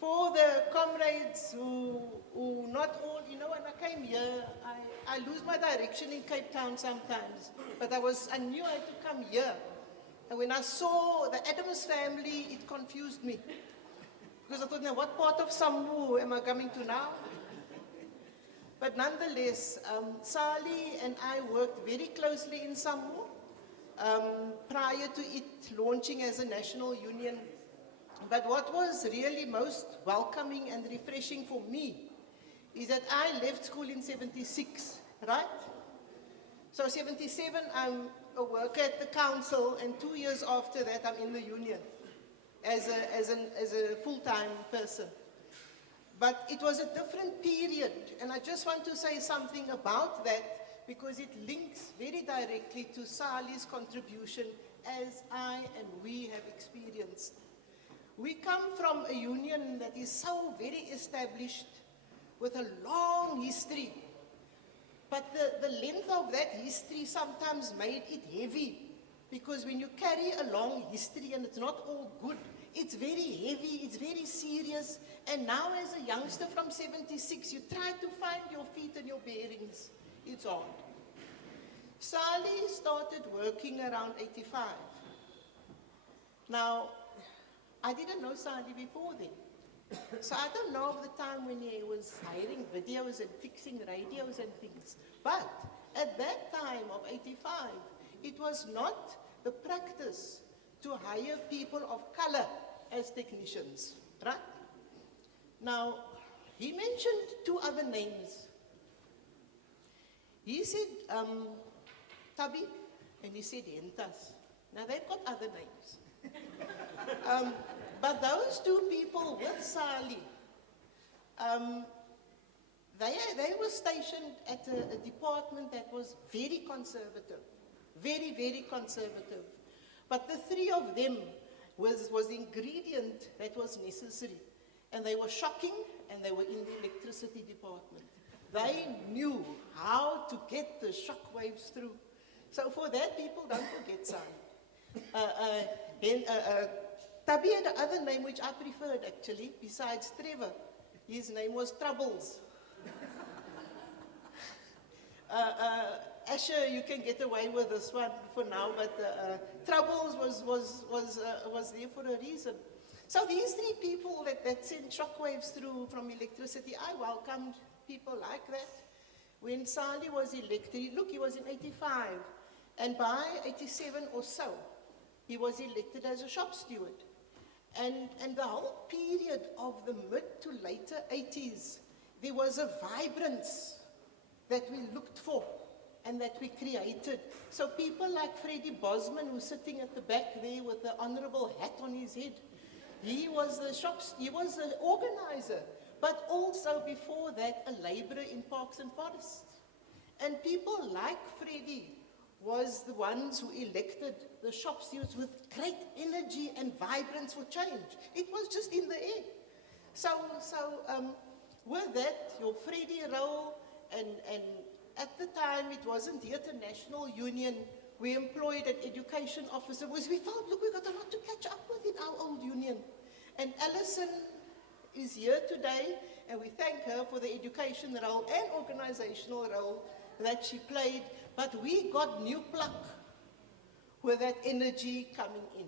For the comrades who not all, when I came here, I lose my direction in Cape Town sometimes, but I knew I had to come here. And when I saw the Adams family, it confused me. Because I thought, now what part of SAMWU am I coming to now? But nonetheless, Salie and I worked very closely in SAMWU prior to it launching as a national union. But what was really most welcoming and refreshing for me is that I left school in 76, right? So 77, I'm a worker at the council, and 2 years after that, I'm in the union as a full-time person. But it was a different period, and I just want to say something about that because it links very directly to Salie's contribution as I and we have experienced. We come from a union that is so very established with a long history. But the length of that history sometimes made it heavy. Because when you carry a long history and it's not all good, it's very heavy, it's very serious. And now as a youngster from 76, you try to find your feet and your bearings. It's hard. Salie started working around 85. Now, I didn't know Salie before then. So I don't know of the time when he was hiring videos and fixing radios and things. But at that time of 85, it was not the practice to hire people of color as technicians, right? Now, he mentioned 2 other names. He said Tabi, and he said Hentas. Now, they've got other names. But those 2 people with Salie, they were stationed at a department that was very conservative, very, very conservative. But the 3 of them was the ingredient that was necessary. And they were shocking, and they were in the electricity department. They knew how to get the shock waves through. So for that, people don't forget Salie. Tubby had another name which I preferred actually, besides Trevor. His name was Troubles. Asher, you can get away with this one for now, but Troubles was there for a reason. So these three people that sent shockwaves through from electricity, I welcomed people like that. When Salie was elected, look, he was in 85, and by 87 or so, he was elected as a shop steward. And the whole period of the mid to later 80s, there was a vibrance that we looked for and that we created. So people like Freddie Bosman, who's sitting at the back there with the honorable hat on his head, he was the organizer, but also before that, a laborer in Parks and Forests. And people like Freddie was the ones who elected the shop stewards with great energy and vibrance for change. It was just in the air. So with that, your Freddie role, and at the time it wasn't yet a national union, we employed an education officer because we felt, look, we've got a lot to catch up with in our old union. And Alison is here today, and we thank her for the education role and organizational role that she played. But we got new pluck with that energy coming in.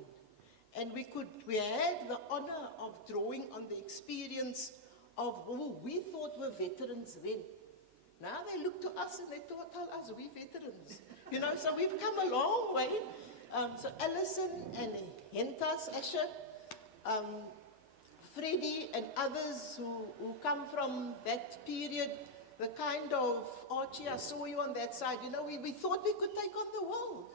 And we had the honor of drawing on the experience of who we thought were veterans then. Now they look to us and they tell us we're veterans. You know, so we've come a long way. So Alison and Hentas, Asher, Freddie and others who come from that period, the kind of, Archie, I saw you on that side, you know, we thought we could take on the world.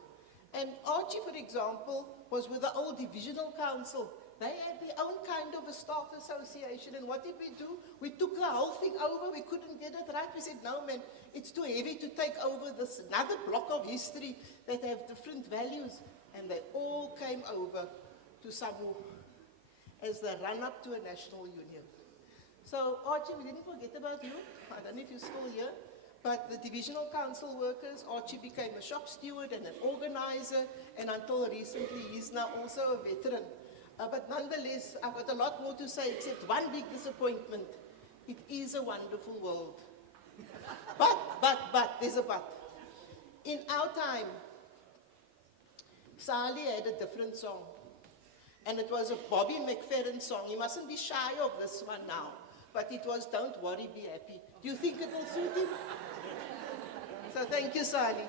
And Archie, for example, was with the old divisional council. They had their own kind of a staff association, and what did we do? We took the whole thing over, we couldn't get it right. We said, no man, it's too heavy to take over this another block of history that have different values. And they all came over to Samu as the run-up to a national union. So, Archie, we didn't forget about you. I don't know if you're still here, but the divisional council workers, Archie became a shop steward and an organizer, and until recently, he's now also a veteran. But nonetheless, I've got a lot more to say, except one big disappointment. It is a wonderful world. But, there's a but. In our time, Salie had a different song. And it was a Bobby McFerrin song. You mustn't be shy of this one now. But it was, don't worry, be happy. Do you think it will suit him? So thank you, Salie.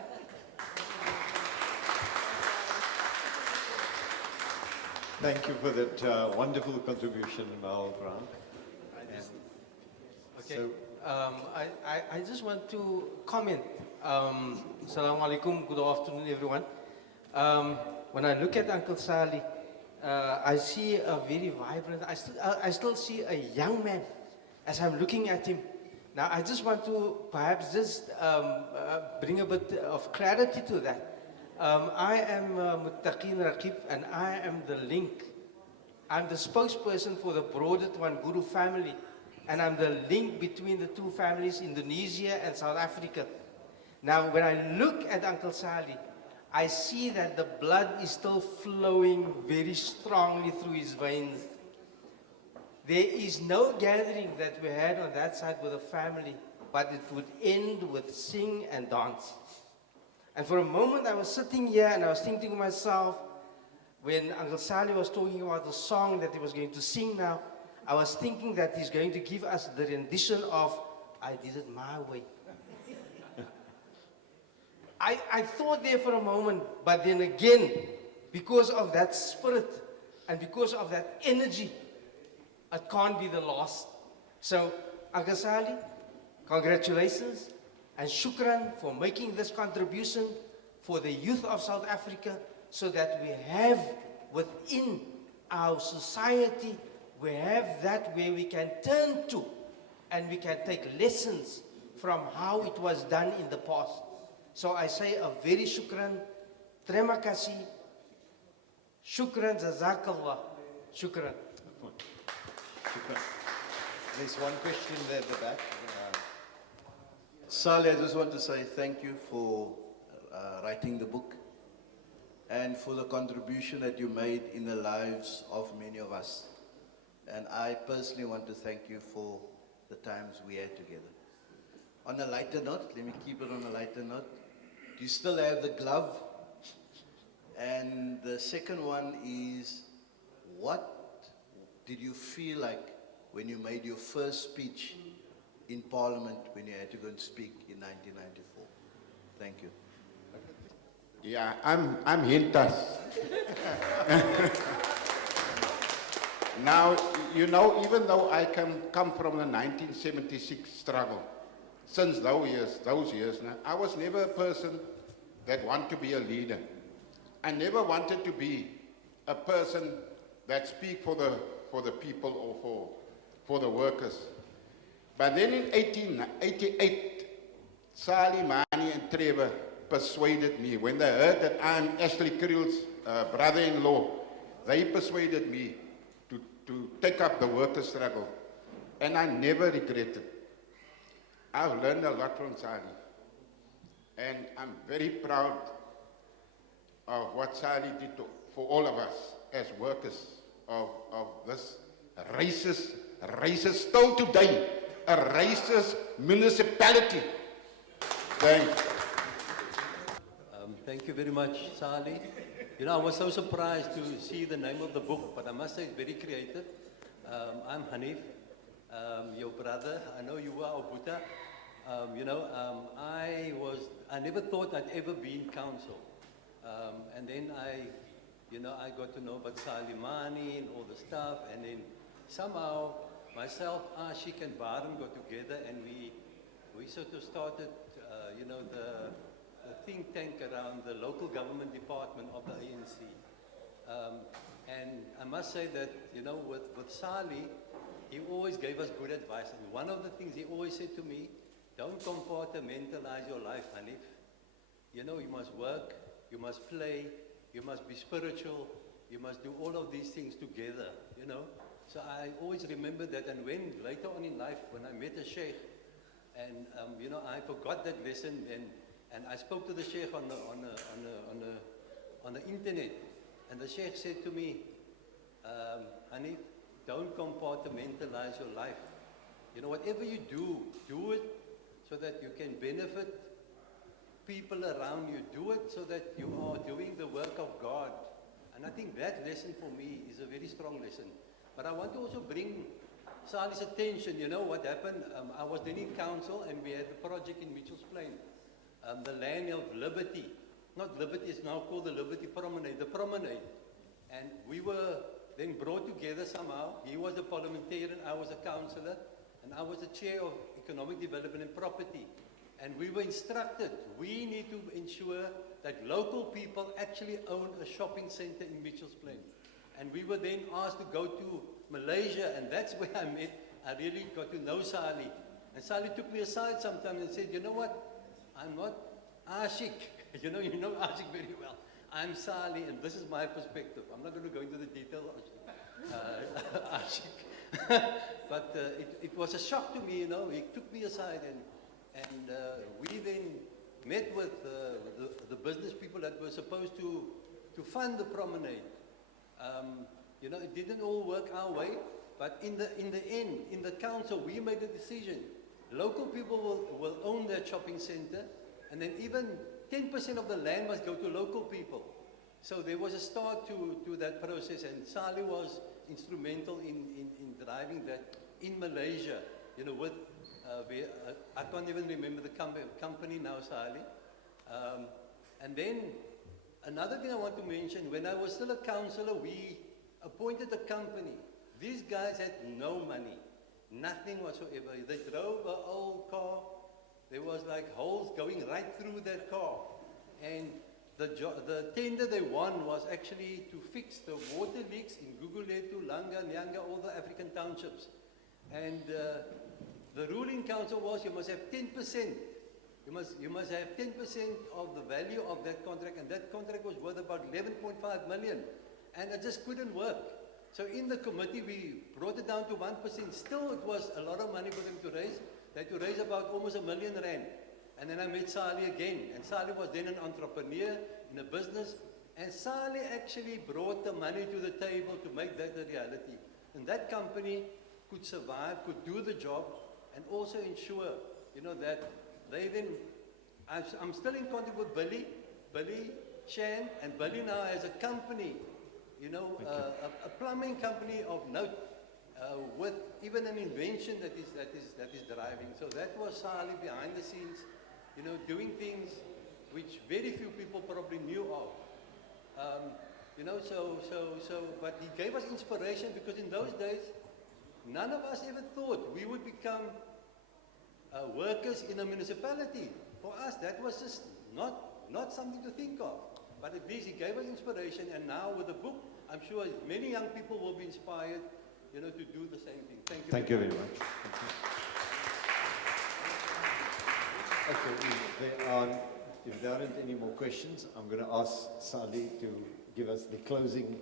Thank you for that wonderful contribution, Mal Grant. Okay. So, I just want to comment. Assalamu alaikum, good afternoon, everyone. When I look at Uncle Salie, I see a very vibrant, I still see a young man as I'm looking at him. Now, I just want to perhaps just bring a bit of clarity to that. I am Muttaqin Raqib, and I am the link. I'm the spokesperson for the broader Tuan Guru family, and I'm the link between the two families, Indonesia and South Africa. Now, when I look at Uncle Salie, I see that the blood is still flowing very strongly through his veins. There is no gathering that we had on that side with the family, but it would end with sing and dance. And for a moment I was sitting here and I was thinking to myself, when Uncle Salie was talking about the song that he was going to sing now, I was thinking that he's going to give us the rendition of, I Did It My Way. I thought there for a moment, but then again, because of that spirit and because of that energy, it can't be the last. So, Uncle Salie, congratulations and shukran for making this contribution for the youth of South Africa, so that we have within our society, we have that where we can turn to and we can take lessons from how it was done in the past. So I say a very shukran, terima kasih, shukran, jazakallah, shukran. There's one question there at the back. Salie, I just want to say thank you for writing the book. and for the contribution that you made in the lives of many of us. And I personally want to thank you for the times we had together. On a lighter note, let me keep it on a lighter note. Do you still have the glove? And the second one is, what did you feel like when you made your first speech in Parliament when you had to go and speak in 1994? Thank you. Yeah, I'm Hintas. Now, you know, even though I come from the 1976 struggle, since those years now, I was never a person that wanted to be a leader. I never wanted to be a person that speak for the people or for the workers. But then in 1888, Salie Manie and Trevor persuaded me. When they heard that I'm Ashley Kirill's brother-in-law, they persuaded me to take up the workers' struggle. And I never regretted. I've learned a lot from Salie. And I'm very proud of what Salie did for all of us as workers of this racist, still today, a racist municipality. Thanks. Thank you very much, Salie. You know, I was so surprised to see the name of the book, but I must say it's very creative. I'm Hanif, your brother. I know you were Buta. I never thought I'd ever be in council. And then I got to know about Salie Manie and all the stuff, and then somehow myself, Ashik and Baran got together, and we sort of started, the think tank around the local government department of the ANC. And I must say that, with Salie, he always gave us good advice. And one of the things he always said to me, don't compartmentalize your life, Hanif. You must work, you must play, you must be spiritual, you must do all of these things together, So I always remember that, and when later on in life, when I met a sheikh, and I forgot that lesson, and I spoke to the sheikh on the internet, and the sheikh said to me, Hanif, don't compartmentalize your life. Whatever you do it so that you can benefit people around you. Do it so that you are doing the work of God. And I think that lesson for me is a very strong lesson. But I want to also bring Salie's attention. You know what happened? I was then in council, and we had the project in Mitchell's Plain, the land of Liberty. Not Liberty, it's now called the Liberty Promenade, the Promenade. And we were then brought together somehow. He was a parliamentarian, I was a councillor, and I was the chair of Economic Development and Property. And we were instructed, we need to ensure that local people actually own a shopping center in Mitchell's Plain. And we were then asked to go to Malaysia, and that's where I really got to know Salie. And Salie took me aside sometimes and said, you know what, I'm not Ashik. You know Ashik very well. I'm Salie, and this is my perspective. I'm not going to go into the detail of Ashik. But it was a shock to me, He took me aside, and we then met with the business people that were supposed to fund the promenade. It didn't all work our way, but in the end, in the council, we made a decision. Local people will own their shopping center, and then even 10% of the land must go to local people. So there was a start to that process, and Salie was instrumental in driving that in Malaysia, with I can't even remember the company now, Salie. And then another thing I want to mention, when I was still a councillor, we appointed a company. These guys had no money, nothing whatsoever. They drove an old car. There was like holes going right through that car. And the tender they won was actually to fix the water leaks in Guguletu, Langa, Nyanga, all the African townships. And the ruling council was you must have 10%. You must have 10% of the value of that contract, and that contract was worth about 11.5 million. And it just couldn't work. So in the committee, we brought it down to 1%. Still, it was a lot of money for them to raise. They had to raise about almost R1 million. And then I met Salie again. And Salie was then an entrepreneur in a business. And Salie actually brought the money to the table to make that a reality. And that company could survive, could do the job, and also ensure, that they then, I'm still in contact with Billy Shan, and Billy now has a company, a plumbing company of note, with even an invention that is driving. So that was Salie behind the scenes, doing things which very few people probably knew of. But he gave us inspiration, because in those days, none of us ever thought we would become workers in a municipality. For us, that was just not something to think of. But at least he gave us inspiration, and now with the book, I'm sure many young people will be inspired, to do the same thing. Thank you. Thank you very much. Okay, if there aren't any more questions, I'm going to ask Salie to give us the closing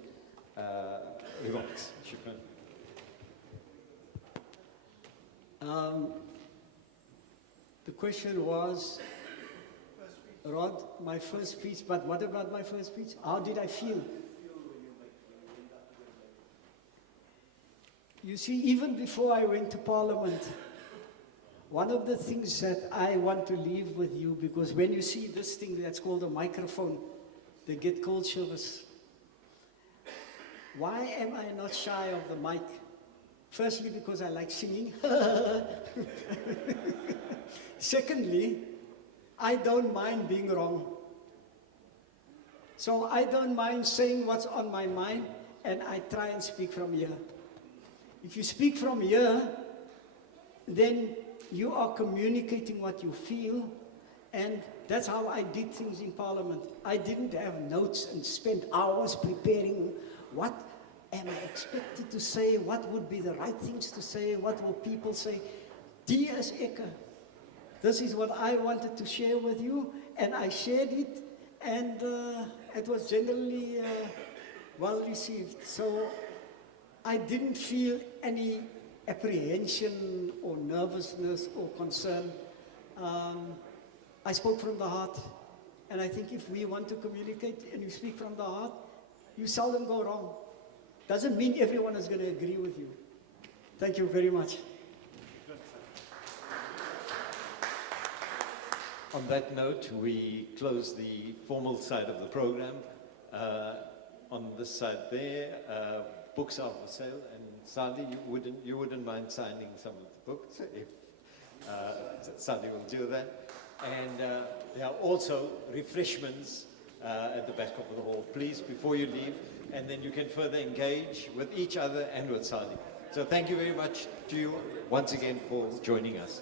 remarks. Shukran. The question was, Rod, my first speech, but what about my first speech? How did I feel? You see, even before I went to Parliament, one of the things that I want to leave with you, because when you see this thing that's called a microphone, they get cold shivers. Why am I not shy of the mic? Firstly, because I like singing. Secondly, I don't mind being wrong. So I don't mind saying what's on my mind, and I try and speak from here. If you speak from here, then you are communicating what you feel, and that's how I did things in Parliament. I didn't have notes and spend hours preparing what am I expected to say, what would be the right things to say, what will people say. D.S. Ecker, this is what I wanted to share with you, and I shared it, and it was generally well received. So I didn't feel any apprehension or nervousness or concern. I spoke from the heart, and I think if we want to communicate and you speak from the heart, you seldom go wrong. Doesn't mean everyone is going to agree with you. Thank you very much. On that note, we close the formal side of the program. On this side there, books are for sale, and Salie, you wouldn't mind signing some of the books if Salie will do that. And there are also refreshments at the back of the hall. Please, before you leave, and then you can further engage with each other and with Salie. So thank you very much to you once again for joining us.